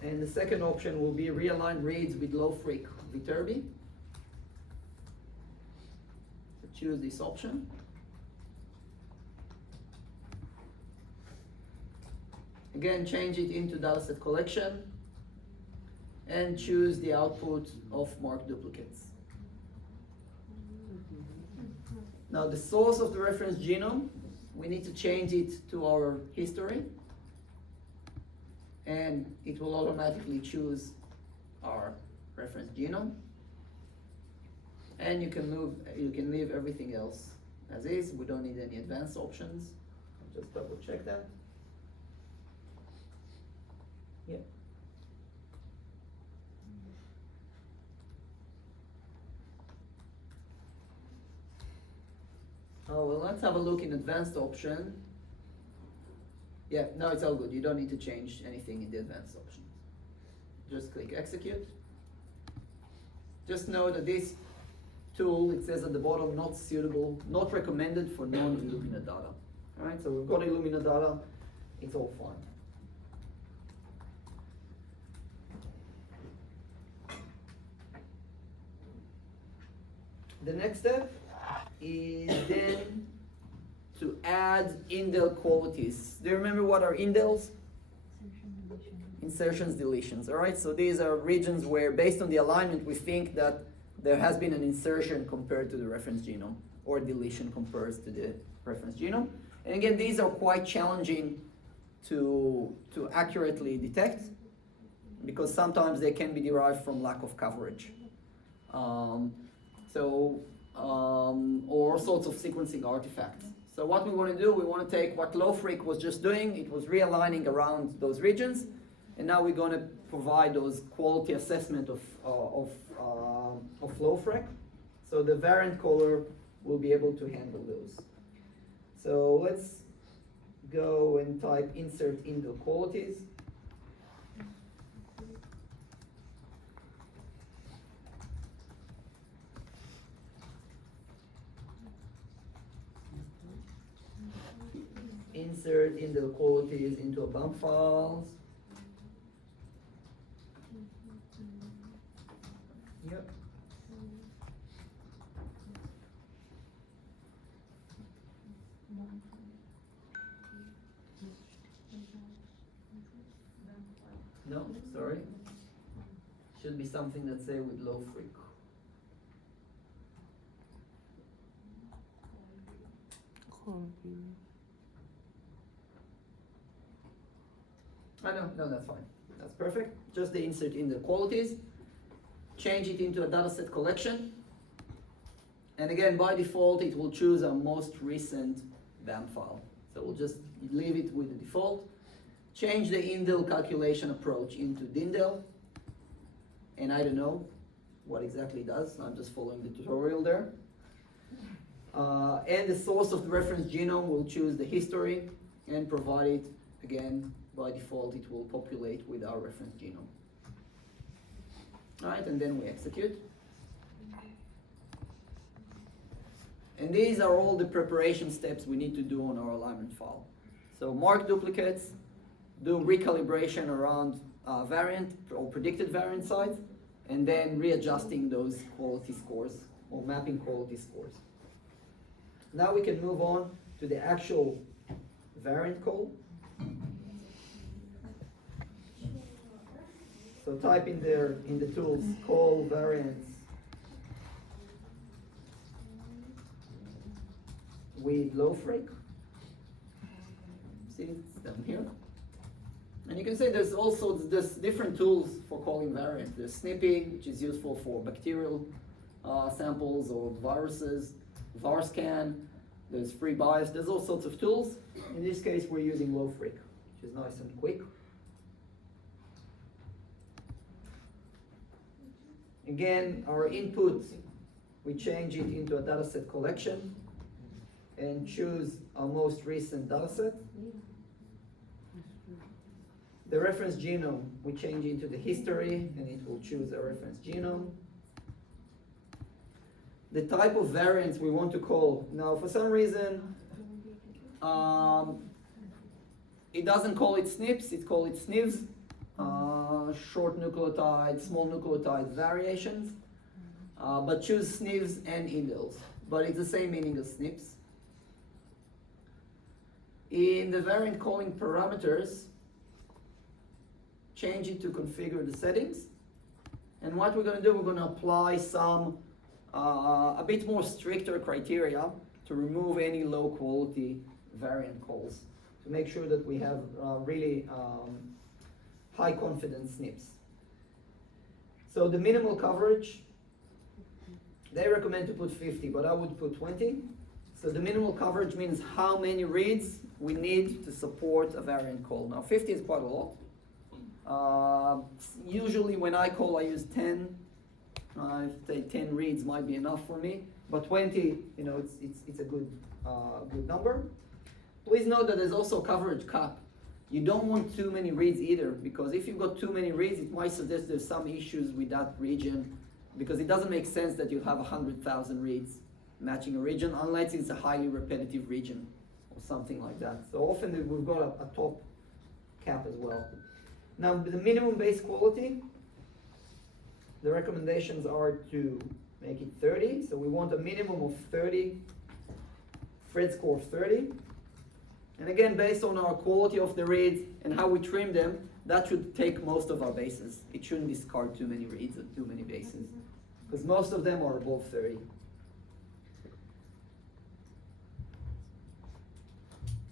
and the second option will be realign reads with low-freq Viterbi. So choose this option. Again, change it into dataset collection and choose the output of marked duplicates. Now the source of the reference genome, we need to change it to our history, and it will automatically choose our reference genome. And you can leave everything else as is. We don't need any advanced options. I'll just double check that. Yep. Oh, well, let's have a look in advanced option. Yeah, no, it's all good. You don't need to change anything in the advanced options. Just click execute. Just know that this tool, it says at the bottom, not suitable, not recommended for non-Illumina data. All right, so we've got Illumina data, it's all fine. The next step is then to add indel qualities. Do you remember what are indels? Insertions, deletions. All right, so these are regions where, based on the alignment, we think that there has been an insertion compared to the reference genome, or deletion compared to the reference genome. And again, these are quite challenging to accurately detect, because sometimes they can be derived from lack of coverage. Or all sorts of sequencing artifacts. So what we want to do, we want to take what low-freq was just doing. It was realigning around those regions, and now we're going to provide those quality assessment of low-freq. So the variant caller will be able to handle those. So let's go and type insert indel qualities. Insert indel qualities into a bump files. Yep. No, sorry. Should be something that say with low-freq. No, that's fine. That's perfect. Just the insert in the qualities. Change it into a dataset collection. And again, by default, it will choose our most recent BAM file. So we'll just leave it with the default. Change the indel calculation approach into dindel. And I don't know what exactly it does. I'm just following the tutorial there. And the source of the reference genome will choose the history and provide it, again, by default, it will populate with our reference genome. All right, and then we execute. And these are all the preparation steps we need to do on our alignment file. So mark duplicates, do recalibration around variant or predicted variant size, and then readjusting those quality scores or mapping quality scores. Now we can move on to the actual variant call. So type in there in the tools call variants with low freq. See, it's down here. And you can say there's also different tools for calling variants. There's Snippy, which is useful for bacterial samples or viruses, VARScan, there's FreeBIOS, there's all sorts of tools. In this case, we're using low freq, which is nice and quick. Again, our input, we change it into a dataset collection and choose our most recent dataset. The reference genome, we change into the history and it will choose a reference genome. The type of variants we want to call. Now, for some reason, it doesn't call it SNPs, it calls it SNVs. Short nucleotide, small nucleotide variations, but choose SNVs and indels, but it's the same meaning as SNPs. In the variant calling parameters, change it to configure the settings, and what we're going to do, we're going to apply some a bit more stricter criteria to remove any low quality variant calls to make sure that we have really high confidence SNPs. So the minimal coverage, they recommend to put 50, but I would put 20. So the minimal coverage means how many reads we need to support a variant call. Now 50 is quite a lot. Usually when I call, I use 10. If say 10 reads might be enough for me, but 20, you know, it's a good number. Please note that there's also coverage cap. You don't want too many reads either, because if you've got too many reads, it might suggest there's some issues with that region, because it doesn't make sense that you have 100,000 reads matching a region, unless it's a highly repetitive region or something like that. So often we've got a top cap as well. Now the minimum base quality, the recommendations are to make it 30. So we want a minimum of 30, Phred score of 30. And again, based on our quality of the reads and how we trim them, that should take most of our bases. It shouldn't discard too many reads and too many bases, because most of them are above 30.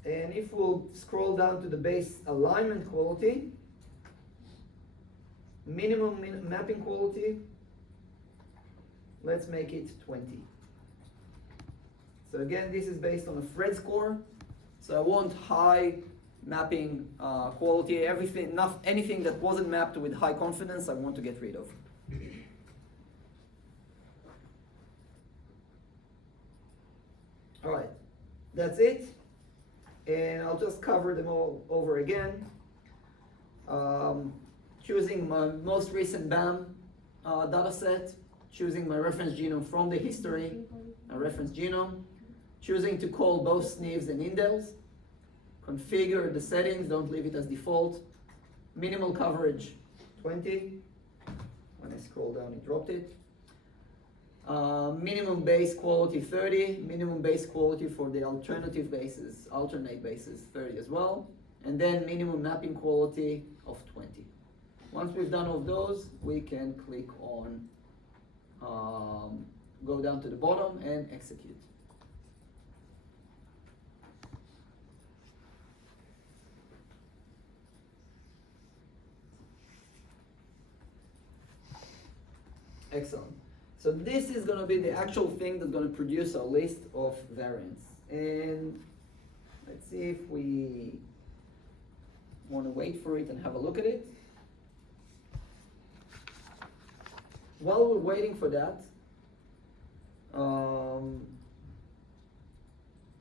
And if we'll scroll down to the base alignment quality, minimum mapping quality, let's make it 20. So again, this is based on a Phred score. So I want high mapping quality, anything that wasn't mapped with high confidence, I want to get rid of. All right, that's it. And I'll just cover them all over again. Choosing my most recent BAM data set, choosing my reference genome from the history, a reference genome, choosing to call both SNVs and indels, configure the settings, don't leave it as default, minimal coverage 20, when I scroll down it dropped it, minimum base quality 30, minimum base quality for the alternate bases 30 as well, and then minimum mapping quality of 20. Once we've done all of those, we can click on go down to the bottom and execute. Excellent. So this is going to be the actual thing that's going to produce our list of variants. And let's see if we want to wait for it and have a look at it. While we're waiting for that,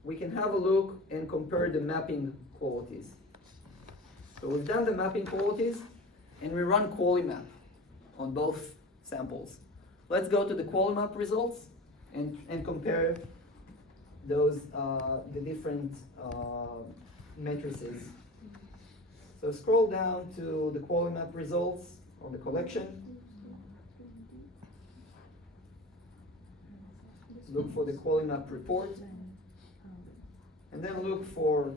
we can have a look and compare the mapping qualities. So we've done the mapping qualities, and we run QualiMap on both samples. Let's go to the QualiMap results and compare those the different matrices. So scroll down to the QualiMap results on the collection. Look for the QualiMap report, and then look for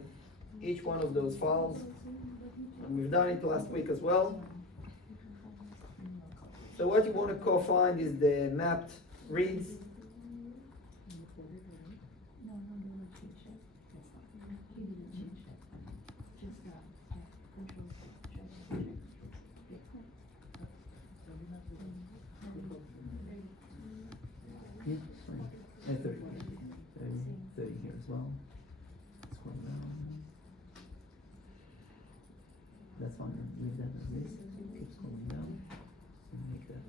each one of those files. And we've done it last week as well. So what you want to find is the mapped reads. Yeah, 30. 30 here as well. Scroll down. That's fine. Leave that as this. Keep scrolling down. And make that.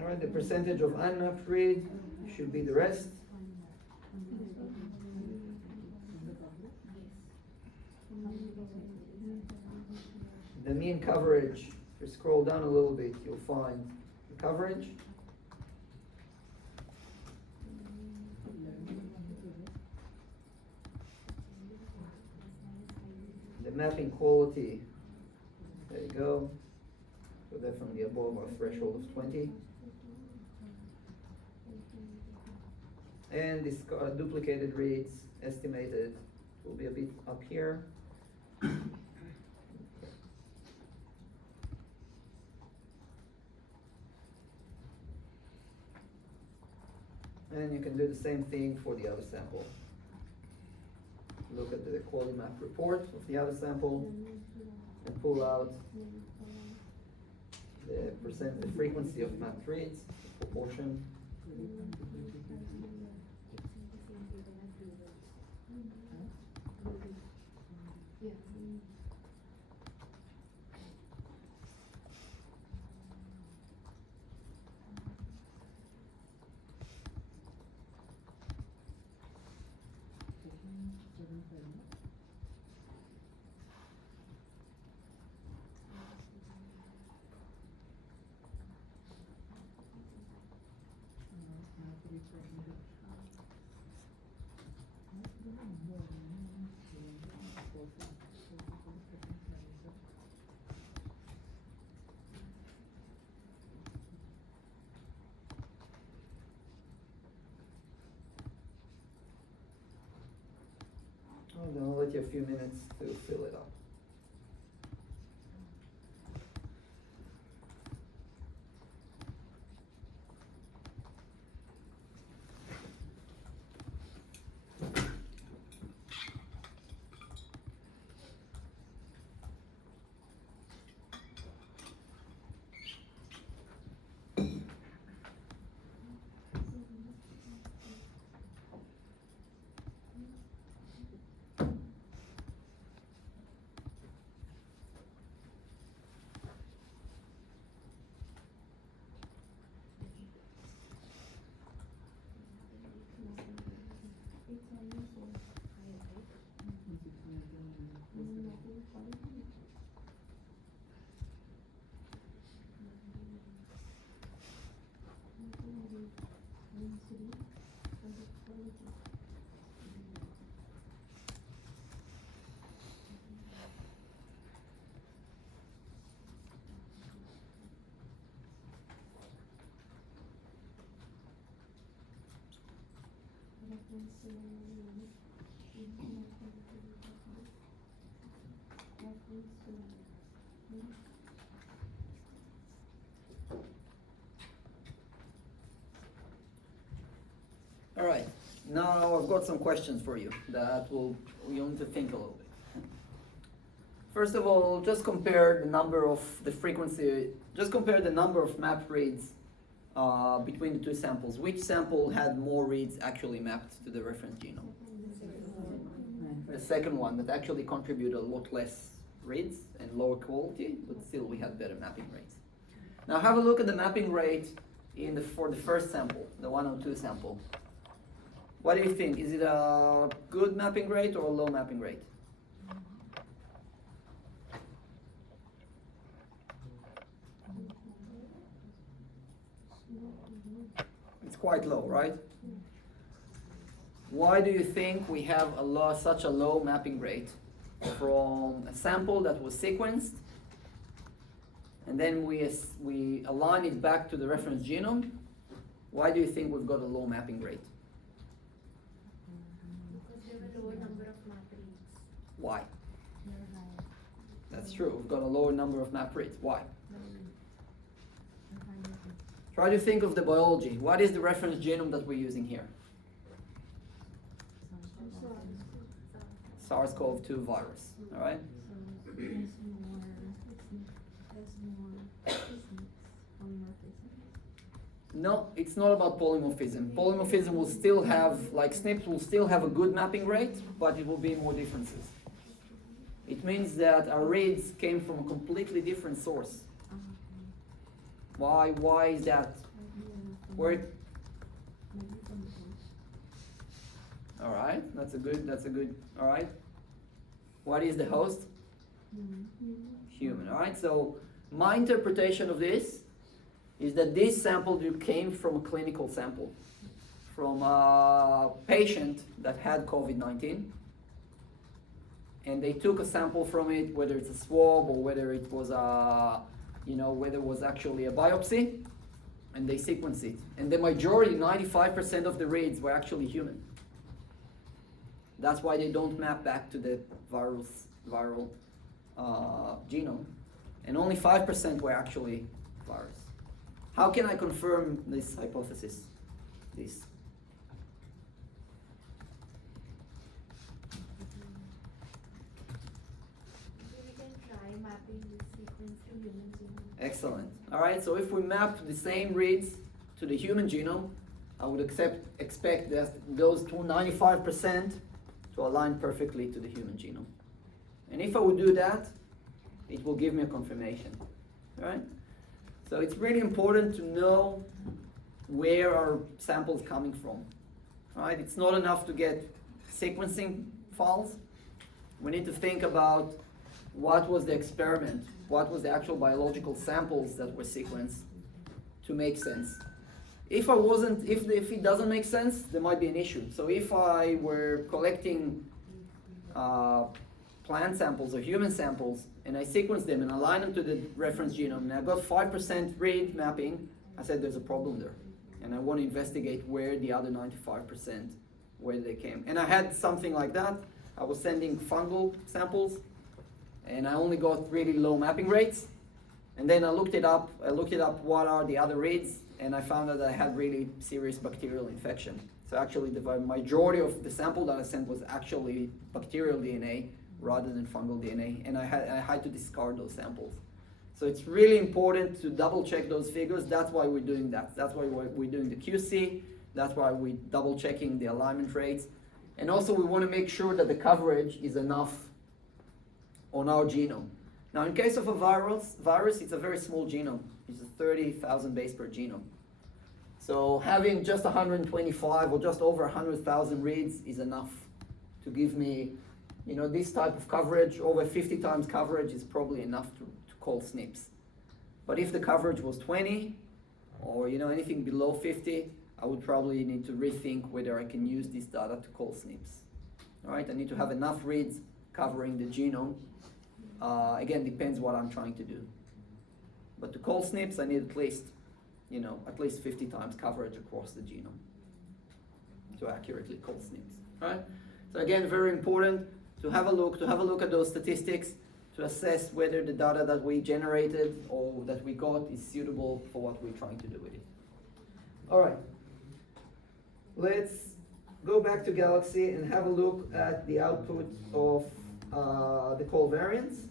All right, the percentage of unmapped read should be the rest. The mean coverage, if you scroll down a little bit, you'll find the coverage. The mapping quality, there you go. So definitely above our threshold of 20. And this duplicated reads estimated will be a bit up here. And you can do the same thing for the other sample. Look at the QualiMap report of the other sample and pull out the frequency of mapped reads, proportion. I'll let you a few minutes to fill it up. All right, now I've got some questions for you that you need to think a little bit. First of all, just compare the number of map reads between the two samples. Which sample had more reads actually mapped to the reference genome? The second one that actually contributed a lot less reads and lower quality, but still we had better mapping rates. Now have a look at the mapping rate for the first sample, the 102 sample. What do you think? Is it a good mapping rate or a low mapping rate? It's quite low, right? Why do you think we have such a low mapping rate from a sample that was sequenced, and then we align it back to the reference genome? Why do you think we've got a low mapping rate? Because there were lower number of map reads. Why? That's true. We've got a lower number of map reads. Why? Try to think of the biology. What is the reference genome that we're using here? SARS-CoV-2 virus. All right. No, it's not about polymorphism. Polymorphism will still have, like SNPs will still have a good mapping rate, but it will be more differences. It means that our reads came from a completely different source. Why is that? All right, that's a good, all right. What is the host? Human, all right. So my interpretation of this is that this sample came from a clinical sample, from a patient that had COVID-19, and they took a sample from it, whether it's a swab or whether it was whether it was actually a biopsy, and they sequenced it. And the majority, 95% of the reads were actually human. That's why they don't map back to the viral genome. And only 5% were actually virus. How can I confirm this hypothesis? This. We can try mapping this sequence to human genome. Excellent. All right, so if we map the same reads to the human genome, I would expect that those 95% to align perfectly to the human genome. And if I would do that, it will give me a confirmation. All right? So it's really important to know where our sample is coming from. All right? It's not enough to get sequencing files. We need to think about what was the experiment, what was the actual biological samples that were sequenced to make sense. If it doesn't make sense, there might be an issue. So if I were collecting plant samples or human samples, and I sequence them and align them to the reference genome, and I got 5% read mapping, I said there's a problem there. And I want to investigate where the other 95%, where they came. And I had something like that. I was sending fungal samples, and I only got really low mapping rates. And then I looked it up what are the other reads, and I found that I had really serious bacterial infection. So actually the majority of the sample that I sent was actually bacterial DNA rather than fungal DNA, and I had to discard those samples. So it's really important to double check those figures. That's why we're doing that. That's why we're doing the QC. That's why we're double checking the alignment rates. And also we want to make sure that the coverage is enough on our genome. Now in case of a virus, it's a very small genome. It's a 30,000 base per genome. So having just 125 or just over 100,000 reads is enough to give me, this type of coverage. Over 50 times coverage is probably enough to call SNPs. But if the coverage was 20 or anything below 50, I would probably need to rethink whether I can use this data to call SNPs. All right, I need to have enough reads covering the genome. Again, depends what I'm trying to do. But to call SNPs, I need at least 50 times coverage across the genome to accurately call SNPs. All right. So again, very important to have a look at those statistics to assess whether the data that we generated or that we got is suitable for what we're trying to do with it. All right. Let's go back to Galaxy and have a look at the output of the call variants.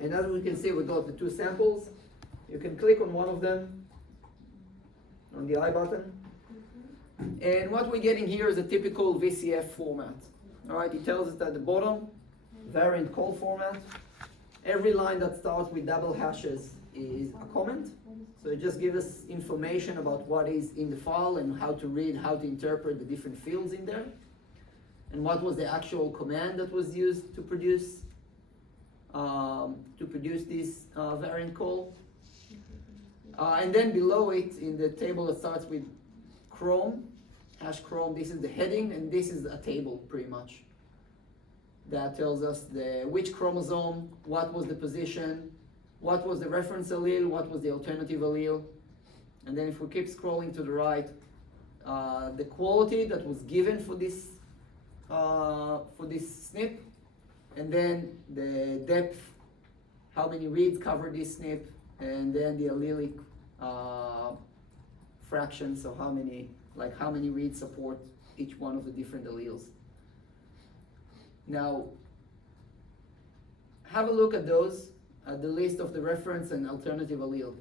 And as we can see, we got the two samples. You can click on one of them, on the I button. And what we're getting here is a typical VCF format. All right, it tells us at the bottom, variant call format. Every line that starts with double hashes is a comment. So it just gives us information about what is in the file and how to read, how to interpret the different fields in there. And what was the actual command that was used to produce this variant call. And then below it, in the table that starts with Chrome, hash Chrome, this is the heading, and this is a table pretty much that tells us which chromosome, what was the position, what was the reference allele, what was the alternative allele. And then if we keep scrolling to the right, the quality that was given for this SNP, and then the depth, how many reads cover this SNP, and then the allelic fraction, so how many reads support each one of the different alleles. Now, have a look at those, at the list of the reference and alternative allele.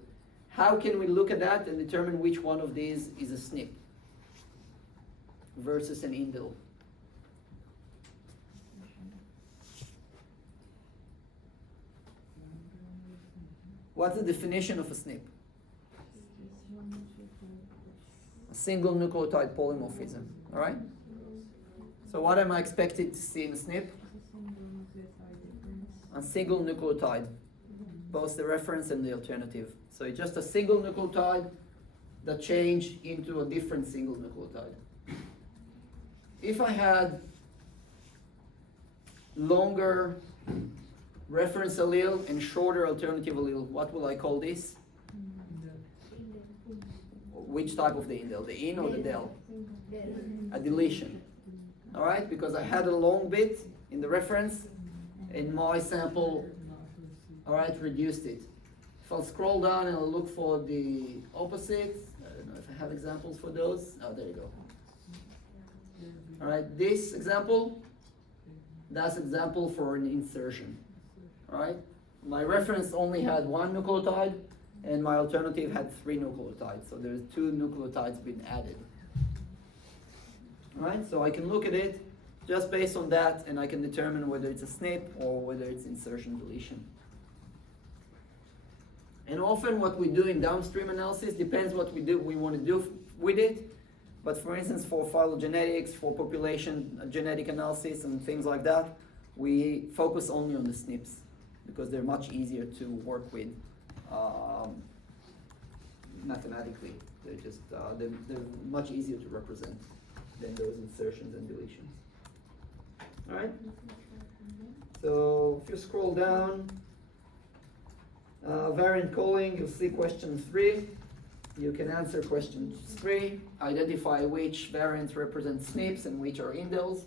How can we look at that and determine which one of these is a SNP versus an indel? What's the definition of a SNP? A single nucleotide polymorphism, all right? So what am I expected to see in a SNP? A single nucleotide, both the reference and the alternative. So it's just a single nucleotide that changed into a different single nucleotide. If I had longer reference allele and shorter alternative allele, what will I call this? Which type of the indel? The in or the del? A deletion. All right, because I had a long bit in the reference and my sample, all right, reduced it. If I'll scroll down and I'll look for the opposite, I don't know if I have examples for those. Oh, there you go. All right, this example, that's example for an insertion. All right, my reference only had one nucleotide and my alternative had 3 nucleotides. So there's 2 nucleotides being added. All right, so I can look at it just based on that and I can determine whether it's a SNP or whether it's insertion deletion. And often what we do in downstream analysis depends what we want to do with it. But for instance, for phylogenetics, for population genetic analysis and things like that, we focus only on the SNPs because they're much easier to work with mathematically. They're much easier to represent than those insertions and deletions. All right. So if you scroll down, variant calling, you'll see question 3. You can answer question 3. Identify which variants represent SNPs and which are indels.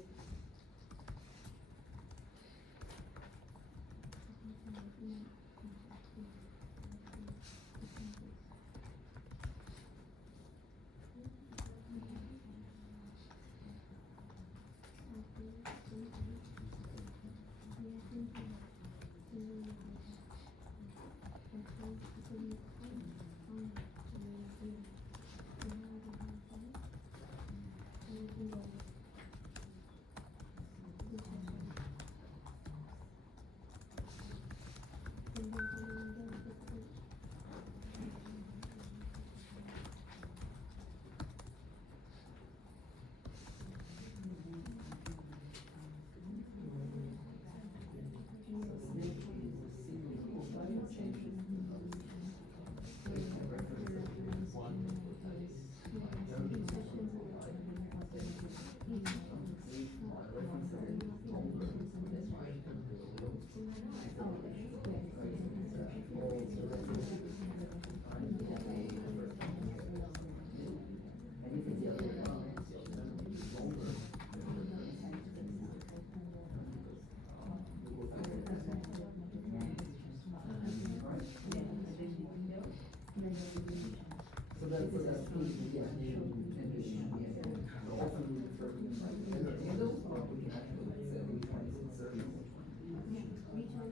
often we prefer to do like in the middle, or we can actually say which one is inserted, which one is deletion.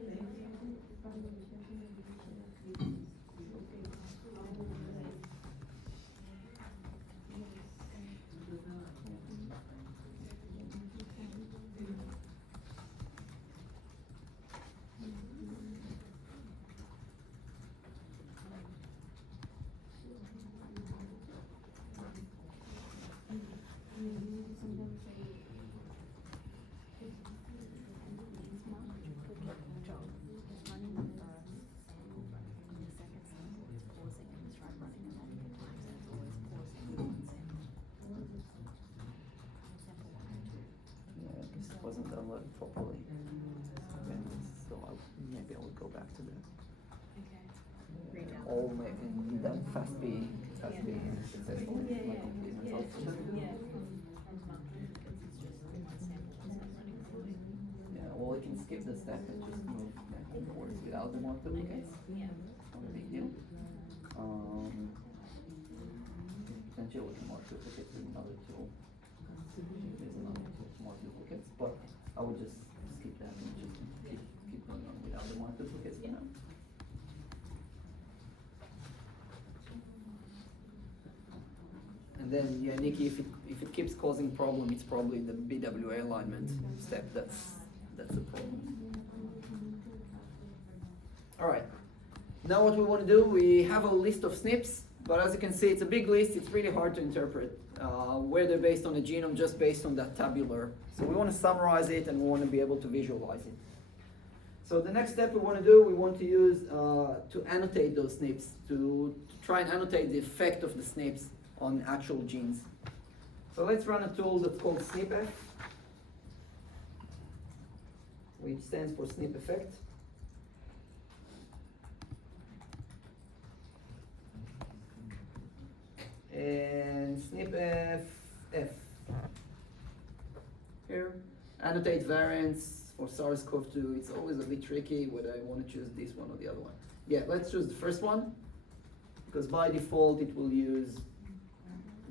Yeah, this wasn't downloaded properly. Okay, so maybe I will go back to that. All maybe done fast B successfully. Like completing output. Yeah, well, I can skip the step and just move back and forth without the more duplicates. Not a big deal. Potentially we can mark duplicates with another tool. There's another tool to mark duplicates, but I would just skip that and just keep going on without the mark duplicates for now. And then, yeah, Nikki, if it keeps causing problem, it's probably the BWA alignment step that's the problem. All right. Now what we want to do, we have a list of SNPs, but as you can see, it's a big list. It's really hard to interpret where they're based on the genome, just based on that tabular. So we want to summarize it, and we want to be able to visualize it. So the next step we want to do, we want to use to annotate those SNPs, to try and annotate the effect of the SNPs on actual genes. So let's run a tool that's called SNPF, which stands for SNP effect. And SNPF here, annotate variants for SARS-CoV-2. It's always a bit tricky whether I want to choose this one or the other one. Yeah, let's choose the first one, because by default it will use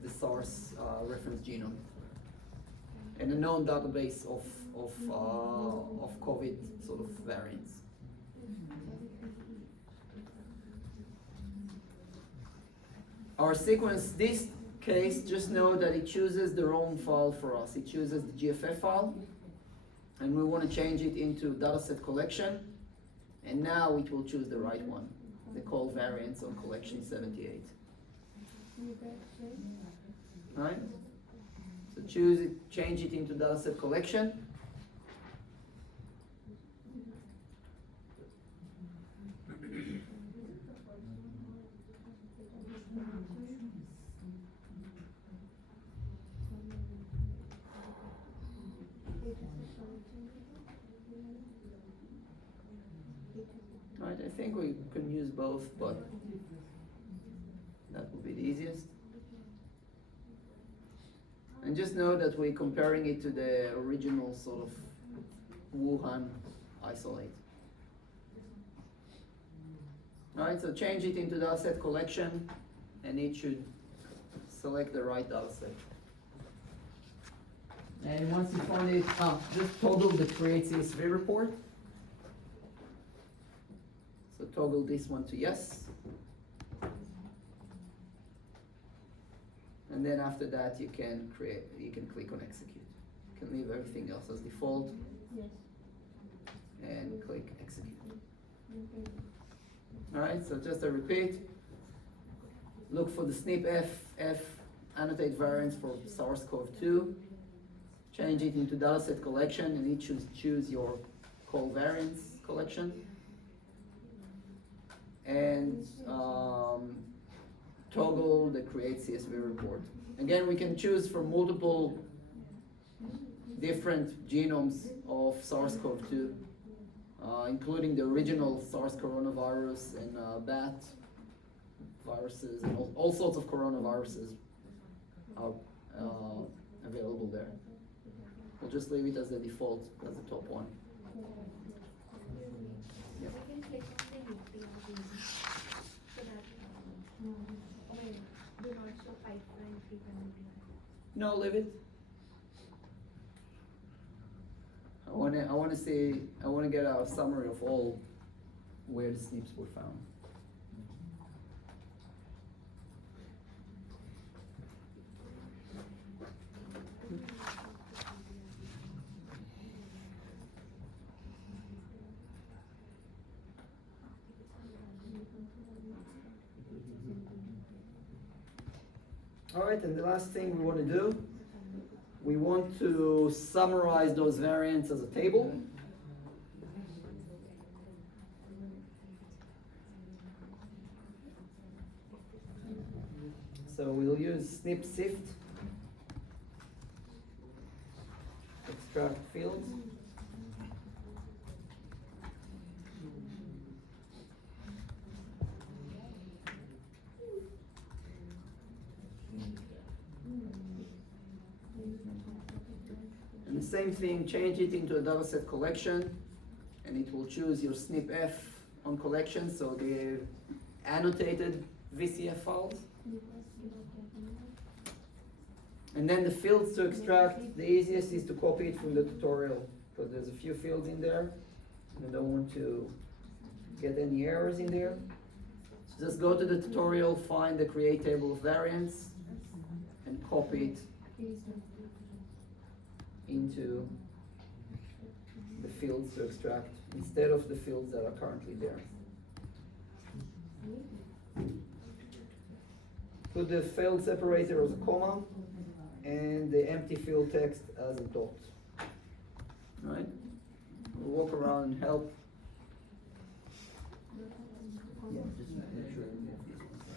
the SARS reference genome and a known database of COVID sort of variants. Our sequence, this case, just know that it chooses the wrong file for us. It chooses the GFF file, and we want to change it into dataset collection, and now it will choose the right one, the call variants on collection 78. Right? So choose it, change it into dataset collection. Right, I think we can use both, but that would be the easiest. And just know that we're comparing it to the original sort of Wuhan isolate. Alright, so change it into dataset collection, and it should select the right dataset. And once you find it, just toggle the create CSV report. So toggle this one to yes. And then after that you can click on execute. You can leave everything else as default. Yes. And click execute. Alright, so just a repeat. Look for the SNP F annotate variants for SARS-CoV-2. Change it into dataset collection, and it should choose your call variants collection. And toggle the create CSV report. Again, we can choose from multiple different genomes of SARS-CoV-2, including the original SARS coronavirus and bat viruses, and all sorts of coronaviruses are available there. We'll just leave it as the default, as the top one. Yep. I can click on the UTR so that do not show pipeline if you can UTR. No, leave it. I want to get a summary of all where the SNPs were found. All right, and the last thing we want to do, we want to summarize those variants as a table. So we'll use SNP sift, extract fields. And the same thing, change it into a dataset collection, and it will choose your SNP-F on collection, so the annotated VCF files. And then the fields to extract, the easiest is to copy it from the tutorial, because there's a few fields in there, and I don't want to get any errors in there. So just go to the tutorial, find the create table of variants, and copy it into the fields to extract instead of the fields that are currently there. Put the field separator as a comma and the empty field text as a dot. Right? We'll walk around and help. Yeah, just make sure you have these ones.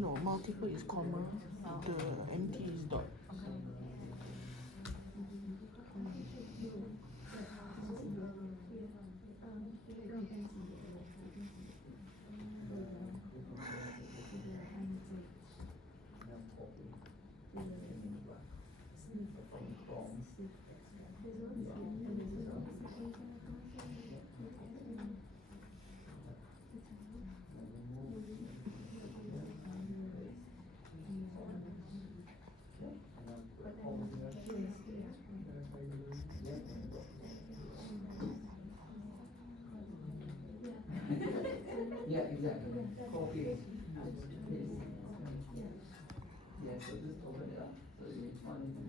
No, multiple is comma, the empty is dot. Yeah, exactly. Copy it. Yeah, so just open it up. So you find the.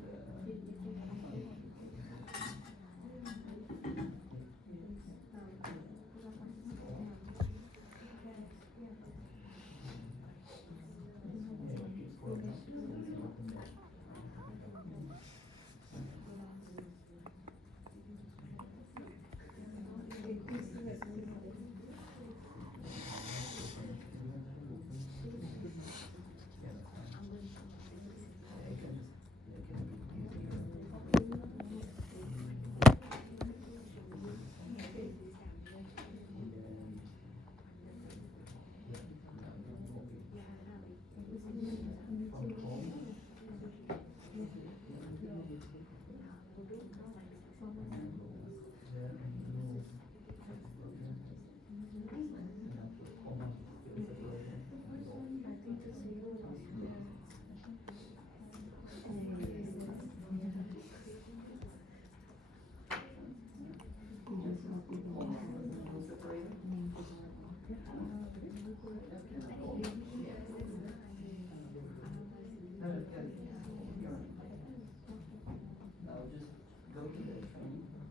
Now just go to the training.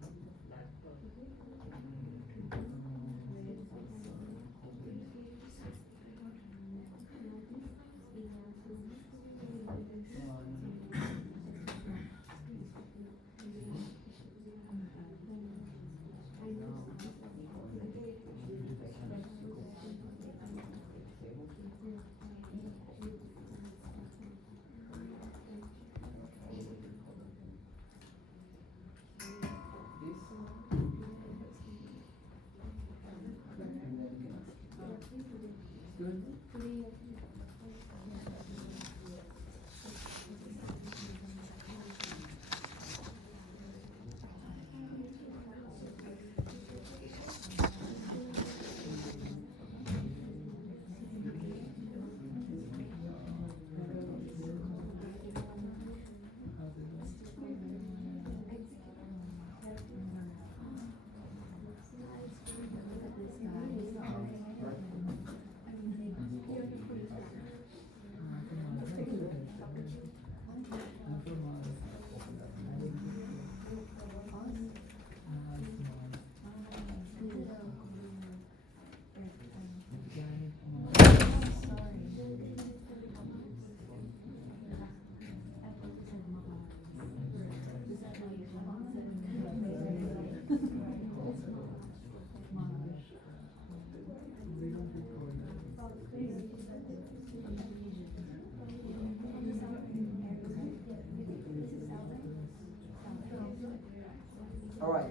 All right.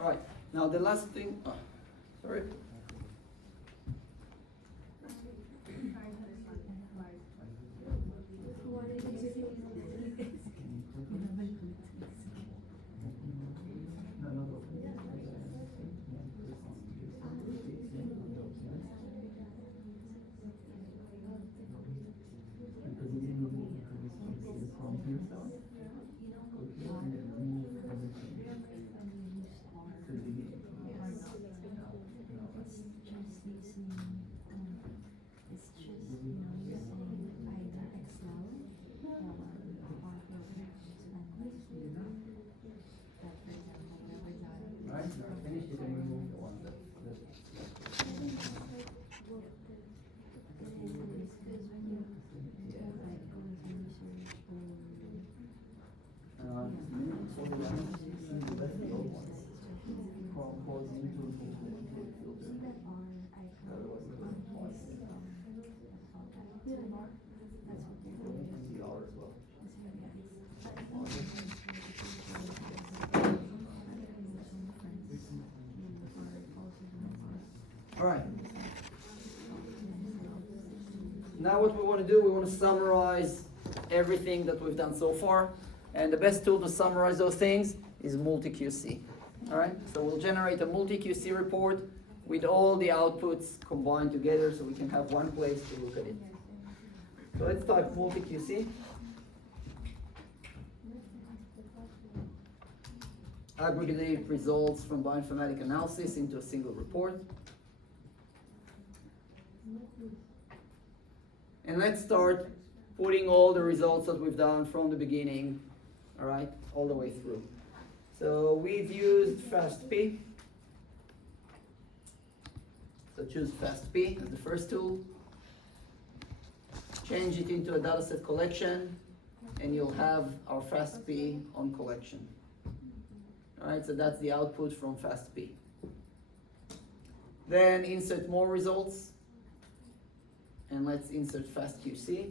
All right. Now the last thing. Oh, sorry. Right, finish it and remove the one that. All right. Now what we want to do, we want to summarize everything that we've done so far. And the best tool to summarize those things is multi-QC. All right, so we'll generate a multi-QC report with all the outputs combined together so we can have one place to look at it. So let's type multi-QC. Aggregate results from bioinformatic analysis into a single report. And let's start putting all the results that we've done from the beginning, all right, all the way through. So we've used FastP. So choose FastP as the first tool. Change it into a dataset collection, and you'll have our FastP on collection. All right, so that's the output from FastP. Then insert more results, and let's insert FastQC.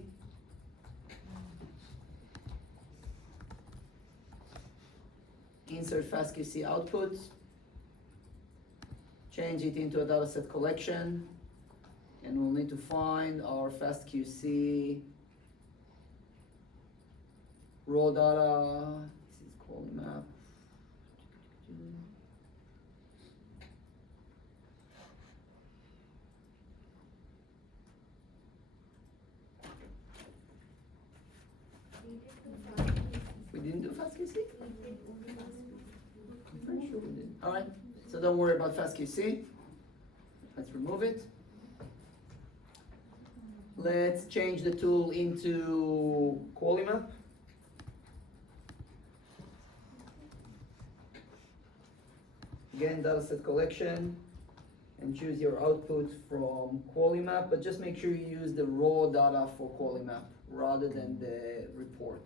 Insert FastQC output, change it into a dataset collection, and we'll need to find our FastQC raw data. This is called map. We didn't do FastQC? I'm pretty sure we did. All right, so don't worry about FastQC. Let's remove it. Let's change the tool into QualiMap. Again, dataset collection, and choose your output from QualiMap, but just make sure you use the raw data for QualiMap rather than the report.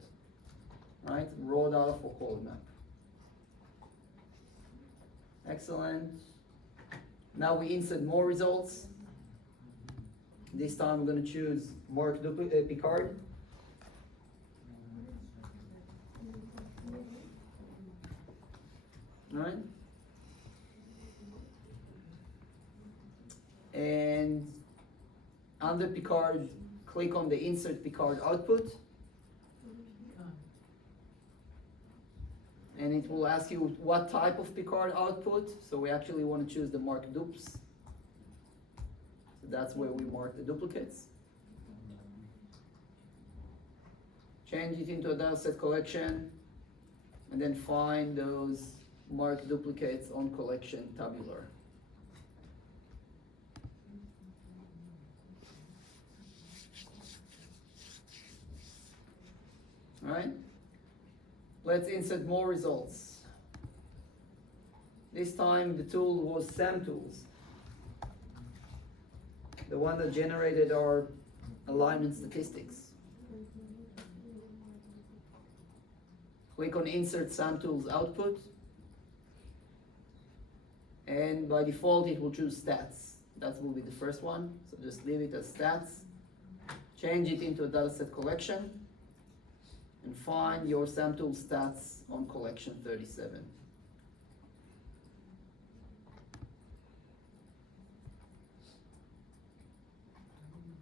Right? Raw data for QualiMap. Excellent. Now we insert more results. This time I'm going to choose Mark Picard. Right? And under Picard, click on the Insert Picard output. And it will ask you what type of Picard output. So we actually want to choose the mark dupes. So that's where we mark the duplicates. Change it into a dataset collection, and then find those marked duplicates on collection tabular. All right? Let's insert more results. This time the tool was SAMTools, the one that generated our alignment statistics. Click on Insert SAMTools Output, and by default it will choose Stats. That will be the first one. So just leave it as stats. Change it into a dataset collection. And find your sample stats on collection 37.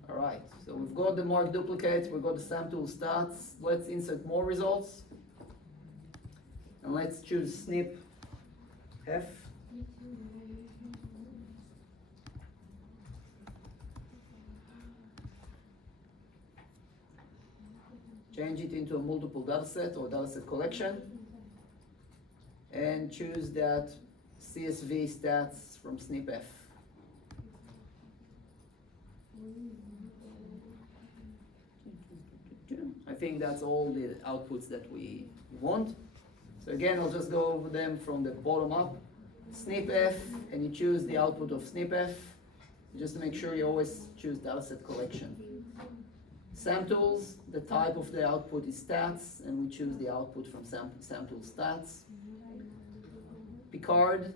All right, so we've got the marked duplicates, we've got the sample stats. Let's insert more results. And let's choose SNP F. Change it into a multiple dataset or dataset collection. And choose that CSV stats from SNP F. I think that's all the outputs that we want. So again, I'll just go over them from the bottom up. SNP F, and you choose the output of SNP F. Just to make sure you always choose dataset collection. Samples, the type of the output is stats, and we choose the output from sample stats. Picard,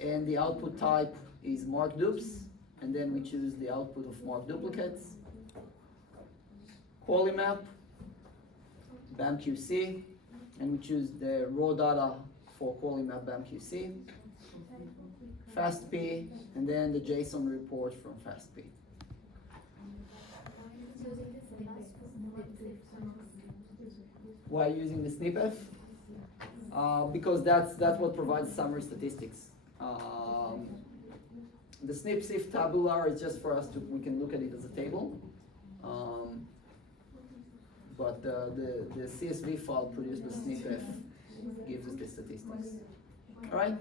and the output type is marked dupes, and then we choose the output of marked duplicates. Qualimap, BAMQC, and we choose the raw data for Qualimap BAMQC. FastP, and then the JSON report from FastP. Why using the SNP F? Because that's what provides summary statistics. The SNP SIF tabular is just for us to, we can look at it as a table. But the CSV file produced by SNP F gives us the statistics. All right?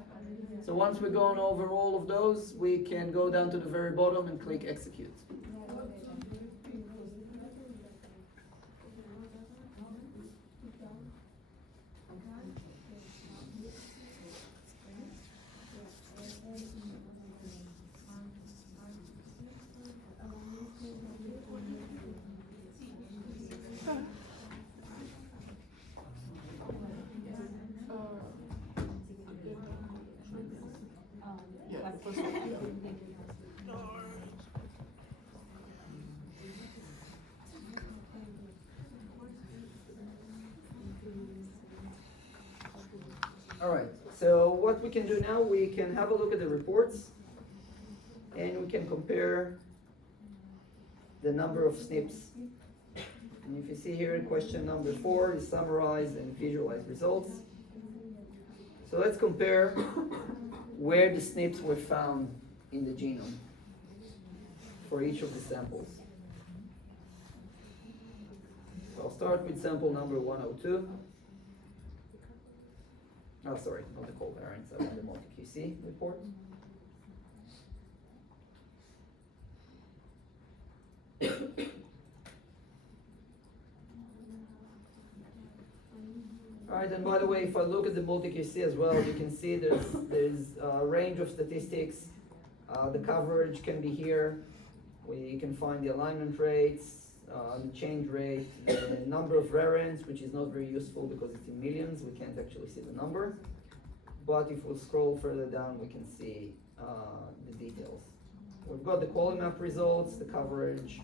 So once we've gone over all of those, we can go down to the very bottom and click execute. Yeah, first one, yeah. All right, so what we can do now, we can have a look at the reports, and we can compare the number of SNPs. And if you see here, question number 4 is summarize and visualize results. So let's compare where the SNPs were found in the genome for each of the samples. So I'll start with sample number 102. Oh, sorry, not the covariance, I want the multi-QC report. All right, and by the way, if I look at the multi-QC as well, you can see there's a range of statistics. The coverage can be here. We can find the alignment rates, the change rate, the number of variants, which is not very useful because it's in millions. We can't actually see the number. But if we scroll further down, we can see the details. We've got the Qualimap results, the coverage,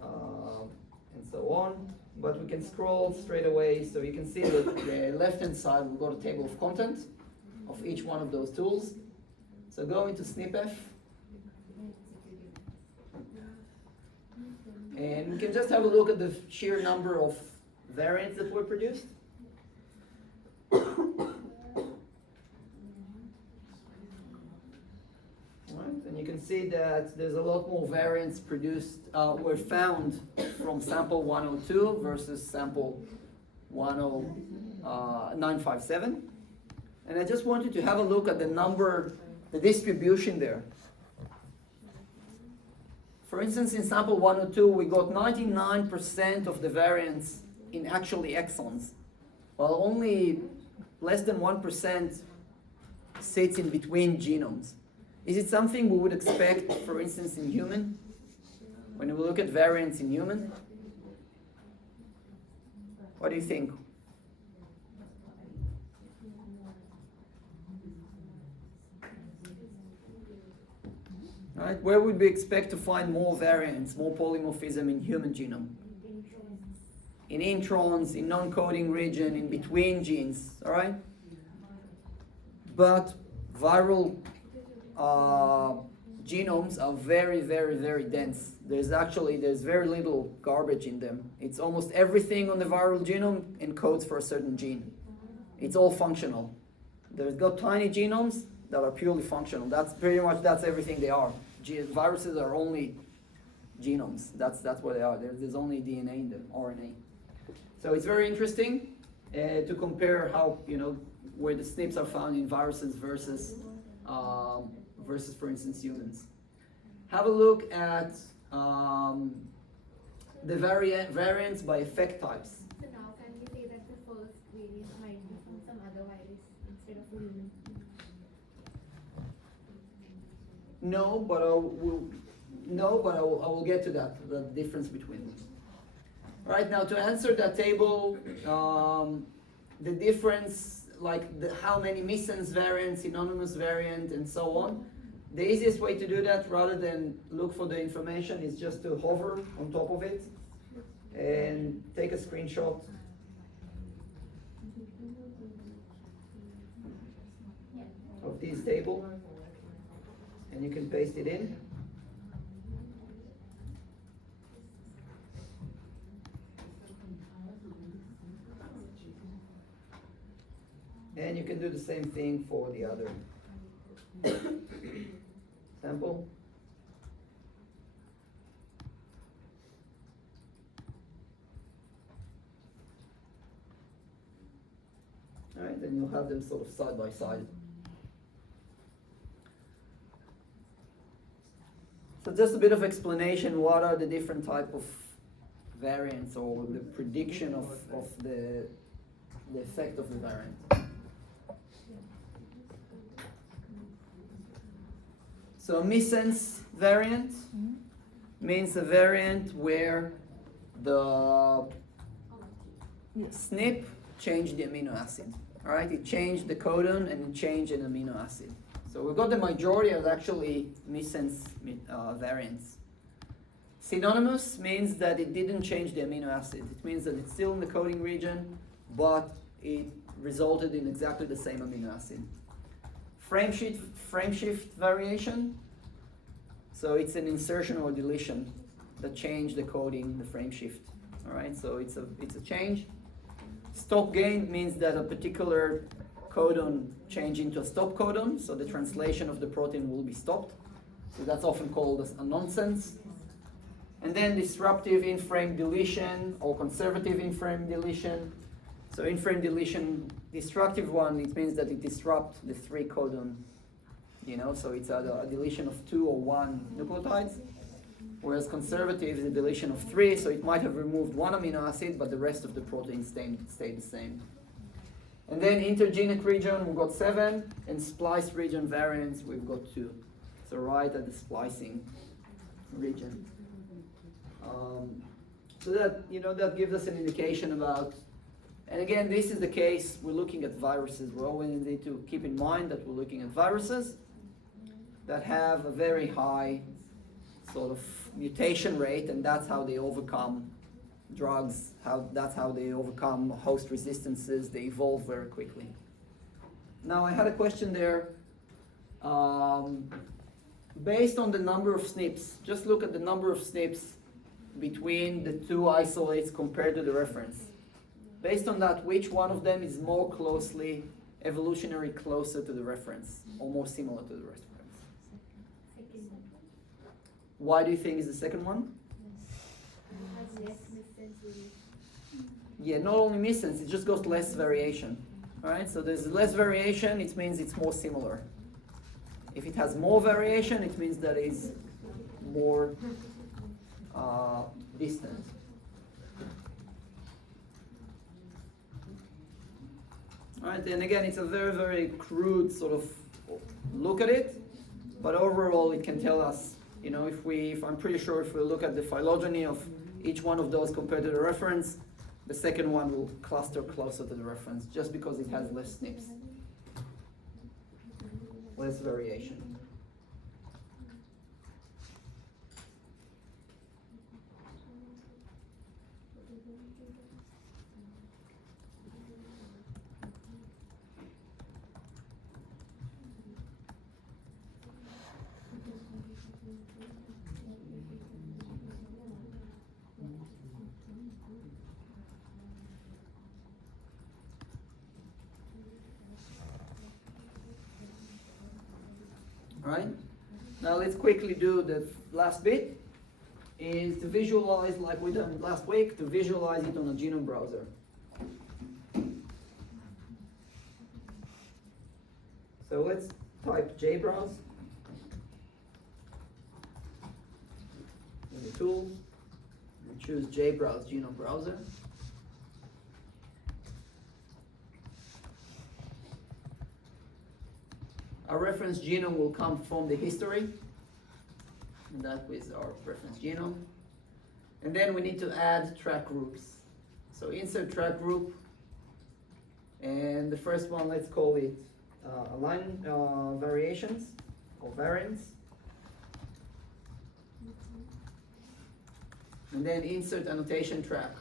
and so on. But we can scroll straight away, so you can see that the left-hand side, we've got a table of content of each one of those tools. So go into SNP F, and we can just have a look at the sheer number of variants that were produced. And you can see that there's a lot more variants produced, were found from sample 102 versus sample 957. And I just wanted to have a look at the number, the distribution there. For instance, in sample 102, we got 99% of the variants in actually exons, while only less than 1% sits in between genomes. Is it something we would expect, for instance, in human? When we look at variants in human? What do you think? Right? Where would we expect to find more variants, more polymorphism in human genome? In introns, in non-coding region, in between genes, all right? But viral genomes are very, very, very dense. There's very little garbage in them. It's almost everything on the viral genome encodes for a certain gene. It's all functional. There's got tiny genomes that are purely functional. That's everything they are. Viruses are only genomes. That's what they are. There's only DNA in them, RNA. So it's very interesting to compare how, where the SNPs are found in viruses versus, for instance, humans. Have a look at the variants by effect types. So now can we say that the first variant might be from some other virus instead of human? No, but I will get to that, the difference between them. Right, now to answer that table, the difference, like how many missense variants, synonymous variant, and so on, the easiest way to do that, rather than look for the information, is just to hover on top of it and take a screenshot. Of this table, and you can paste it in. And you can do the same thing for the other sample. All right, and you'll have them sort of side by side. So just a bit of explanation, what are the different type of variants or the prediction of the effect of the variant. So a missense variant means a variant where the SNP changed the amino acid. All right, it changed the codon and it changed an amino acid. So we've got the majority of actually missense variants. Synonymous means that it didn't change the amino acid. It means that it's still in the coding region, but it resulted in exactly the same amino acid. Frameshift variation. So it's an insertion or deletion that changed the coding, the frameshift. All right, so it's a change. Stop gain means that a particular codon changed into a stop codon, so the translation of the protein will be stopped. So that's often called a nonsense. And then disruptive in-frame deletion or conservative in-frame deletion. So in-frame deletion, destructive one, it means that it disrupts the 3 codon, so it's a deletion of 2 or 1 nucleotides. Whereas conservative is a deletion of 3, so it might have removed 1 amino acid, but the rest of the protein stayed the same. And then intergenic region, we've got 7, and splice region variants, we've got 2. So right at the splicing region. So that, that gives us an indication about, and again, this is the case, we're looking at viruses. We always need to keep in mind that we're looking at viruses that have a very high sort of mutation rate, and that's how they overcome drugs, that's how they overcome host resistances, they evolve very quickly. Now I had a question there, based on the number of SNPs, just look at the number of SNPs between the 2 isolates compared to the reference. Based on that, which one of them is more closely, evolutionary closer to the reference, or more similar to the reference? Second one. Why do you think is the second one? Has less missense variation. Yeah, not only missense, it just goes less variation. All right, so there's less variation, it means it's more similar. If it has more variation, it means that it's more distant. All right, and again, it's a very, very crude sort of look at it, but overall it can tell us, if I'm pretty sure if we look at the phylogeny of each one of those compared to the reference, the second one will cluster closer to the reference just because it has less SNPs, less variation. Alright? Now let's quickly do the last bit, is to visualize, like we done last week, to visualize it on a genome browser. So let's type jbrowse in the tools and choose jbrowse genome browser. Our reference genome will come from the history, and that was our reference genome. And then we need to add track groups. So insert track group, and the first one, let's call it align variations or variants. And then insert annotation track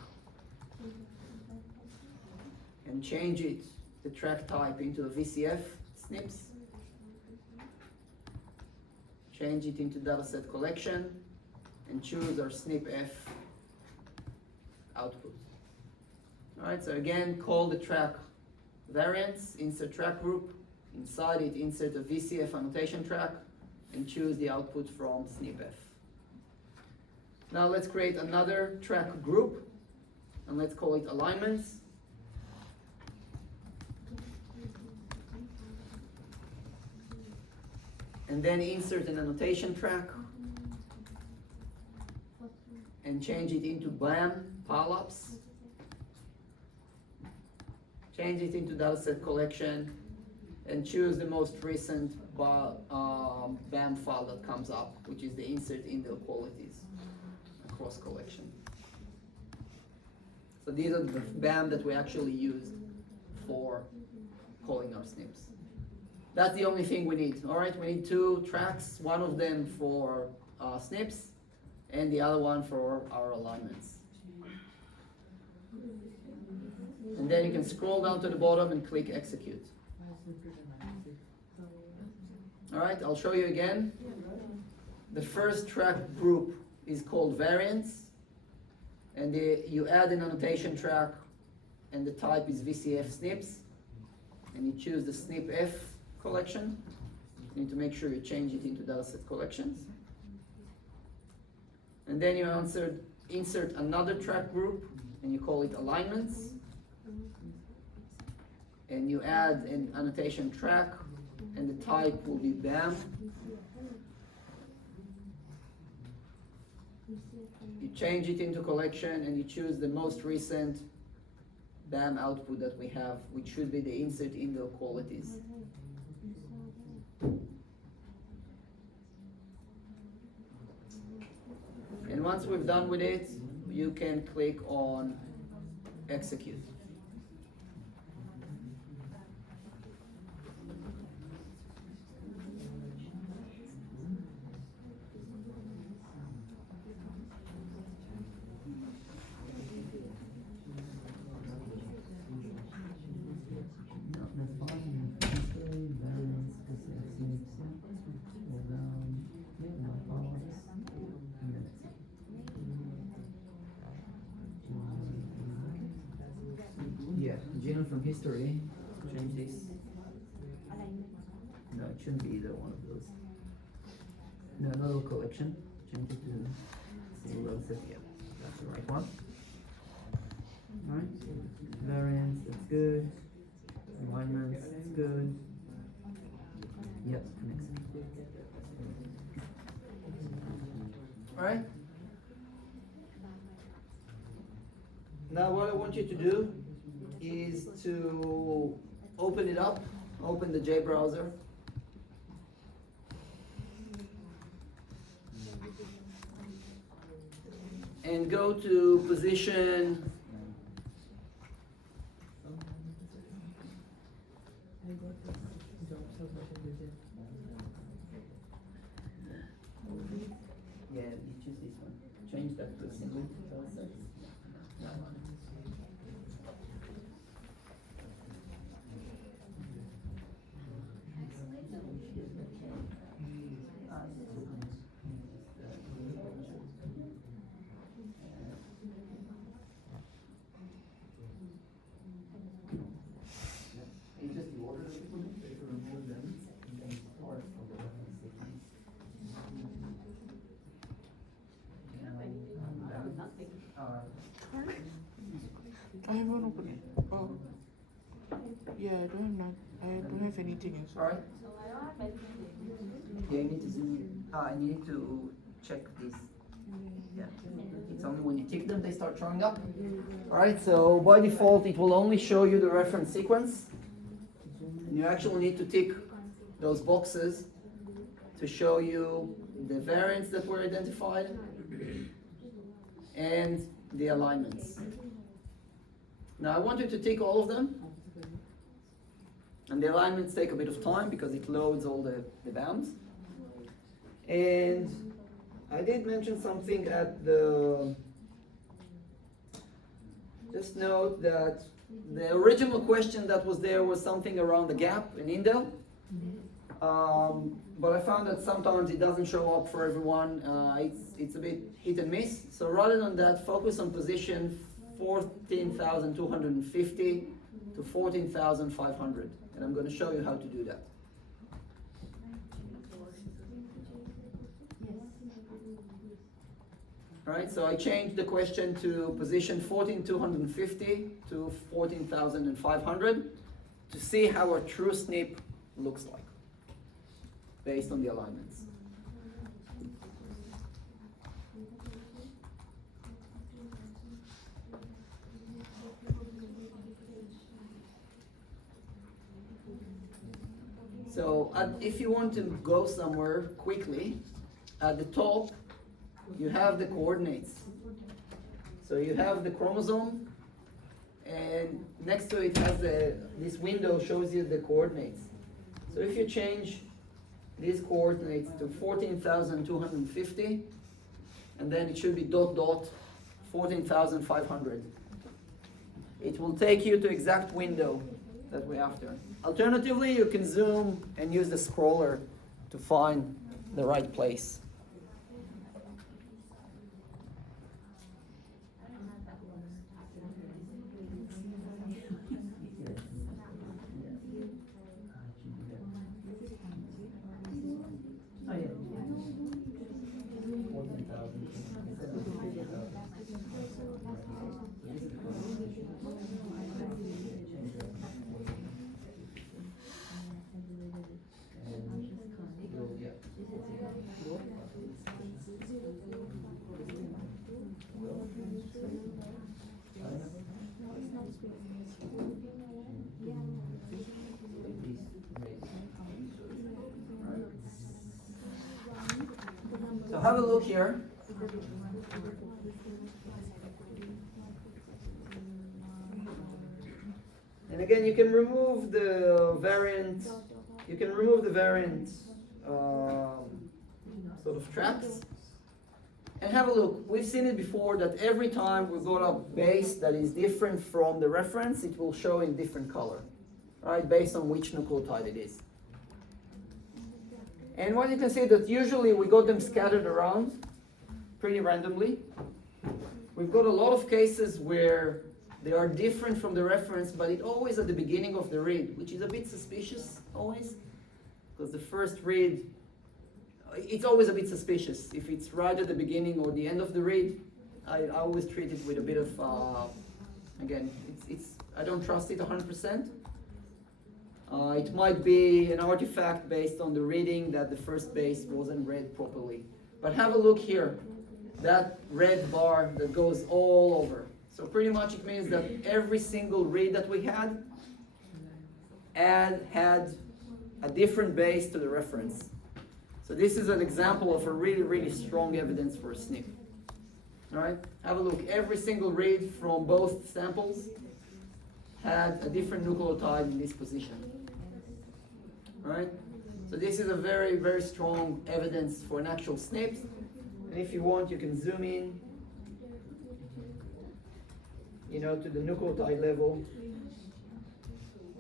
and change it, the track type, into a VCF SNPs. Change it into dataset collection and choose our SNP-F output. Alright, so again, call the track variants, insert track group, inside it insert a VCF annotation track and choose the output from SNP-F. Now let's create another track group and let's call it alignments. And then insert an annotation track and change it into BAM PALOPS. Change it into dataset collection and choose the most recent BAM file that comes up, which is the insert indel qualities across collection. So these are the BAM that we actually used for calling our SNPs. That's the only thing we need. All right, we need two tracks, one of them for SNPs and the other one for our alignments. And then you can scroll down to the bottom and click execute. All right, I'll show you again. The first track group is called variants, and you add an annotation track, and the type is VCF SNPs, and you choose the SNP-F collection. You need to make sure you change it into dataset collections. And then you insert another track group, and you call it alignments. And you add an annotation track, and the type will be BAM. You change it into collection, and you choose the most recent BAM output that we have, which should be the insert indel qualities. And once we've done with it, you can click on execute. Yeah, genome from history. Change this. No, it shouldn't be either one of those. No, another collection. Change it to single set. Yeah, that's the right one. Alright. Variants, that's good. Alignments, that's good. Yep, connects. Alright. Now what I want you to do is to open it up, open the J browser. And go to position yeah, you choose this one. Change that to single dataset. That one. It's just the order that you put in, so you can remove them and then start from the reference. can't open it. Oh. Yeah, I don't have anything else. Alright? Yeah, you need to zoom in. And you need to check this. Yeah. It's only when you tick them they start showing up. Alright, so by default it will only show you the reference sequence. And you actually need to tick those boxes to show you the variants that were identified and the alignments. Now I want you to tick all of them. And the alignments take a bit of time because it loads all the bounds. And I did mention something at the... Just note that the original question that was there was something around the gap in indel. But I found that sometimes it doesn't show up for everyone. It's a bit hit and miss. So rather than that, focus on position 14,250 to 14,500. And I'm going to show you how to do that. Alright, so I changed the question to position 14,250 to 14,500 to see how a true SNP looks like based on the alignments. So if you want to go somewhere quickly, at the top you have the coordinates. So you have the chromosome, and next to it has this window shows you the coordinates. So if you change these coordinates to 14,250, and then it should be ... 14,500. It will take you to exact window that we're after. Alternatively, you can zoom and use the scroller to find the right place. So have a look here. And again, you can remove the variant. You can remove the variant sort of tracks. And have a look. We've seen it before that every time we got a base that is different from the reference, it will show in different color, right? Based on which nucleotide it is. And what you can see that usually we got them scattered around pretty randomly. We've got a lot of cases where they are different from the reference, but it's always at the beginning of the read, which is a bit suspicious always, because the first read, it's always a bit suspicious. If it's right at the beginning or the end of the read, I always treat it with a bit of, again, I don't trust it 100%. It might be an artifact based on the reading that the first base wasn't read properly. But have a look here, that red bar that goes all over. So pretty much it means that every single read that we had had a different base to the reference. So this is an example of a really, really strong evidence for a SNP. All right, have a look. Every single read from both samples had a different nucleotide in this position. All right, so this is a very, very strong evidence for an actual SNP. And if you want, you can zoom in, to the nucleotide level,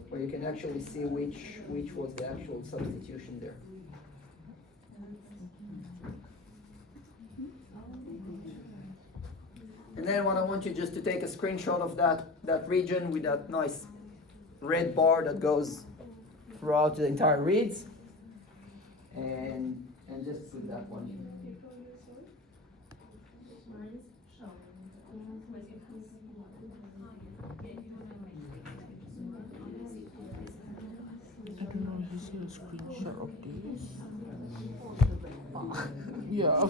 where you can actually see which was the actual substitution there. And then what I want you just to take a screenshot of that region with that nice red bar that goes throughout the entire reads, and just put that one in. Yeah.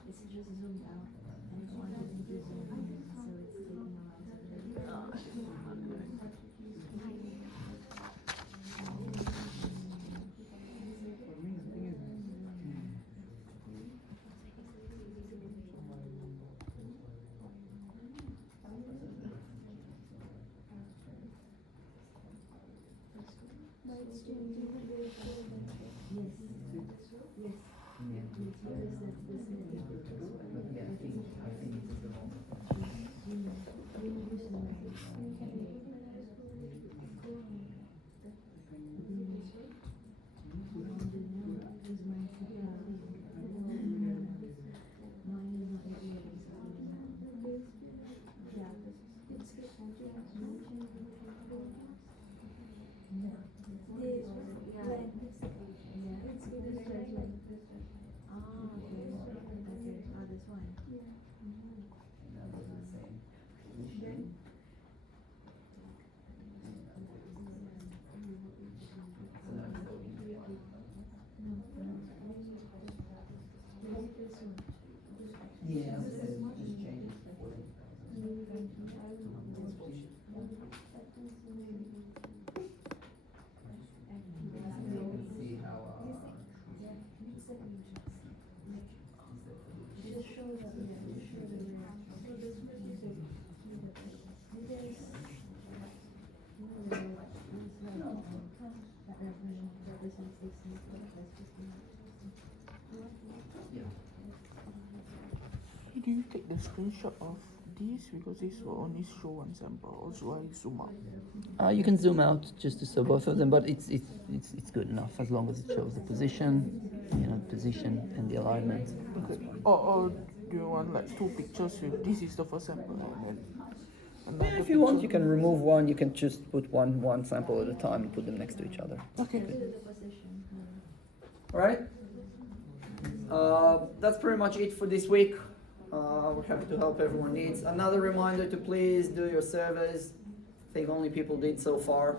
It's just zoomed out. And if you want it to be zoomed in, so it's taking a lot of Yeah, just change it to 40,000. See how, Do you take the screenshot of these because this will only show one sample, or should I zoom out? You can zoom out just to show both of them, but it's good enough as long as it shows the position, position and the alignment. Okay. Or do you want like two pictures with this is the first sample and then another Yeah, if you want, you picture? can remove one. You can just put one sample at a time and put them next to each other. Okay. All right. That's pretty much it for this week. We're happy to help everyone needs. Another reminder to please do your surveys. I think only people did so far.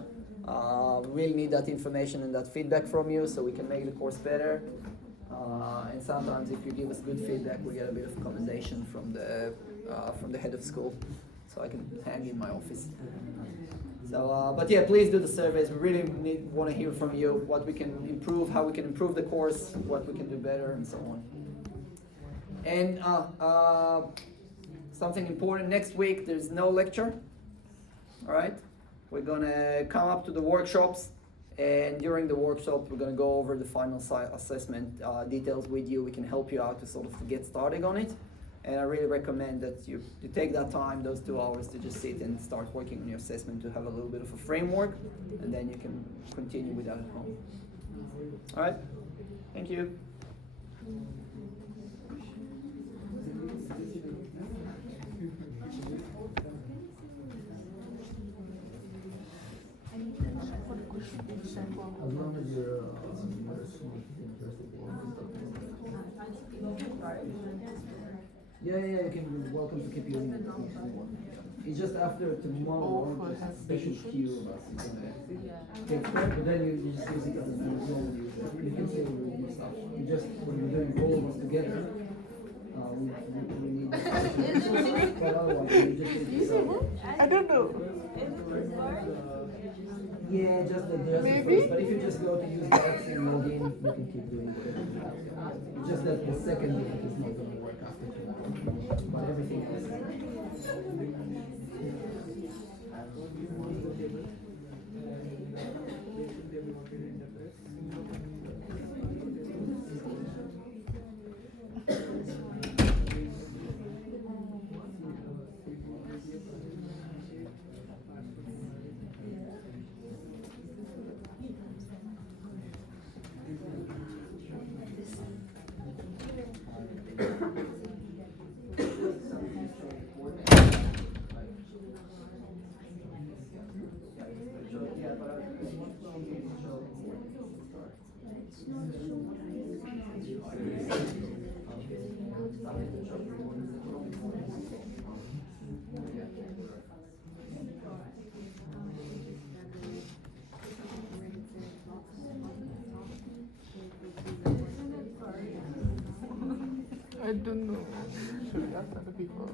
We really need that information and that feedback from you so we can make the course better. And sometimes if you give us good feedback, we get a bit of commendation from the head of school, so I can hang in my office. So, but yeah, please do the surveys. We really want to hear from you what we can improve, how we can improve the course, what we can do better, and so on. And something important, next week there's no lecture. All right, we're gonna come up to the workshops, and during the workshop we're gonna go over the final assessment details with you. We can help you out to sort of get started on it. And I really recommend that you take that time, those 2 hours, to just sit and start working on your assessment to have a little bit of a framework, and then you can continue with that at home. All right, thank you. As long as you're interested yeah, you can be welcome to keep using it. It's just after tomorrow, there's a special queue of us. Take part, but then you just use it as a normal user. You can still remove more stuff. You just, when you're doing all of us together, we need but otherwise, you just need to I don't know. yeah, just the first. But if you just go to use Galaxy and log in, you can keep doing whatever you have. It's just that the second link is not going to work after tomorrow. But everything else I don't know. Should we ask other people?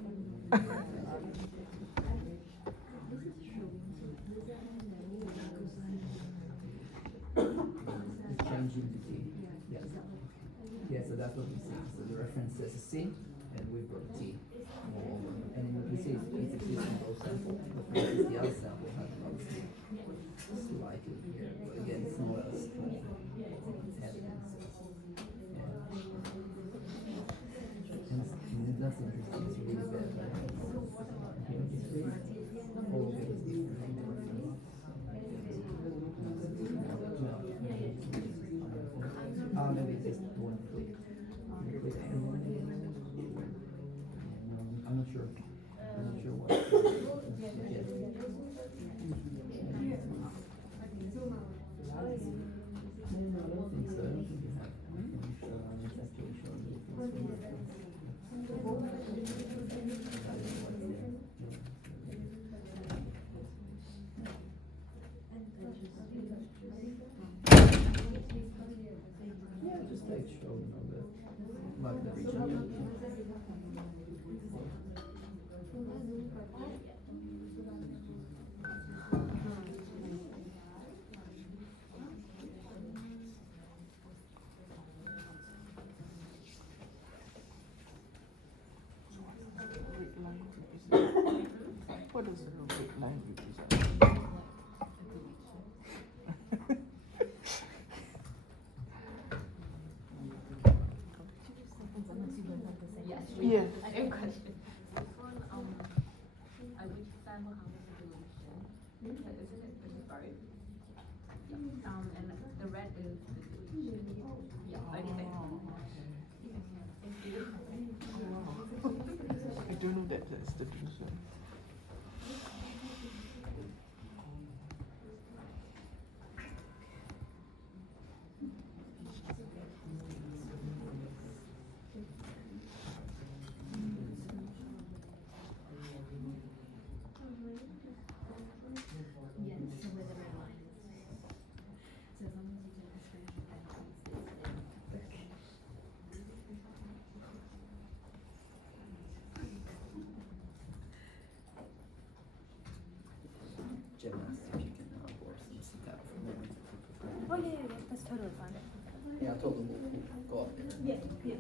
Change into T. Yes. Yeah, so that's what we see. So the reference says a C, and we've got T. And we see it's existing both samples. But for instance, the other sample has another C slightly here, but again, it's not as strong evidence. Yeah. And that's interesting. It's really bad. It's really all of it is different. Maybe it's just one click. I'm not sure. I'm not sure what. I don't think so. I don't think you have. It's actually showing yeah, just like show like the region. What does the red line represent? Yeah. Same question. This one, which sample has a solution? Isn't it both? And the red is the solution. Yeah, okay. I don't know that that's the reason. Yes, so where the red line is. So as long as you take the screenshot and paste it. Gemma asked if you can borrow some setup from memory. Oh yeah, that's totally fine. Yeah, I told them we'll go up there. Yeah, yeah.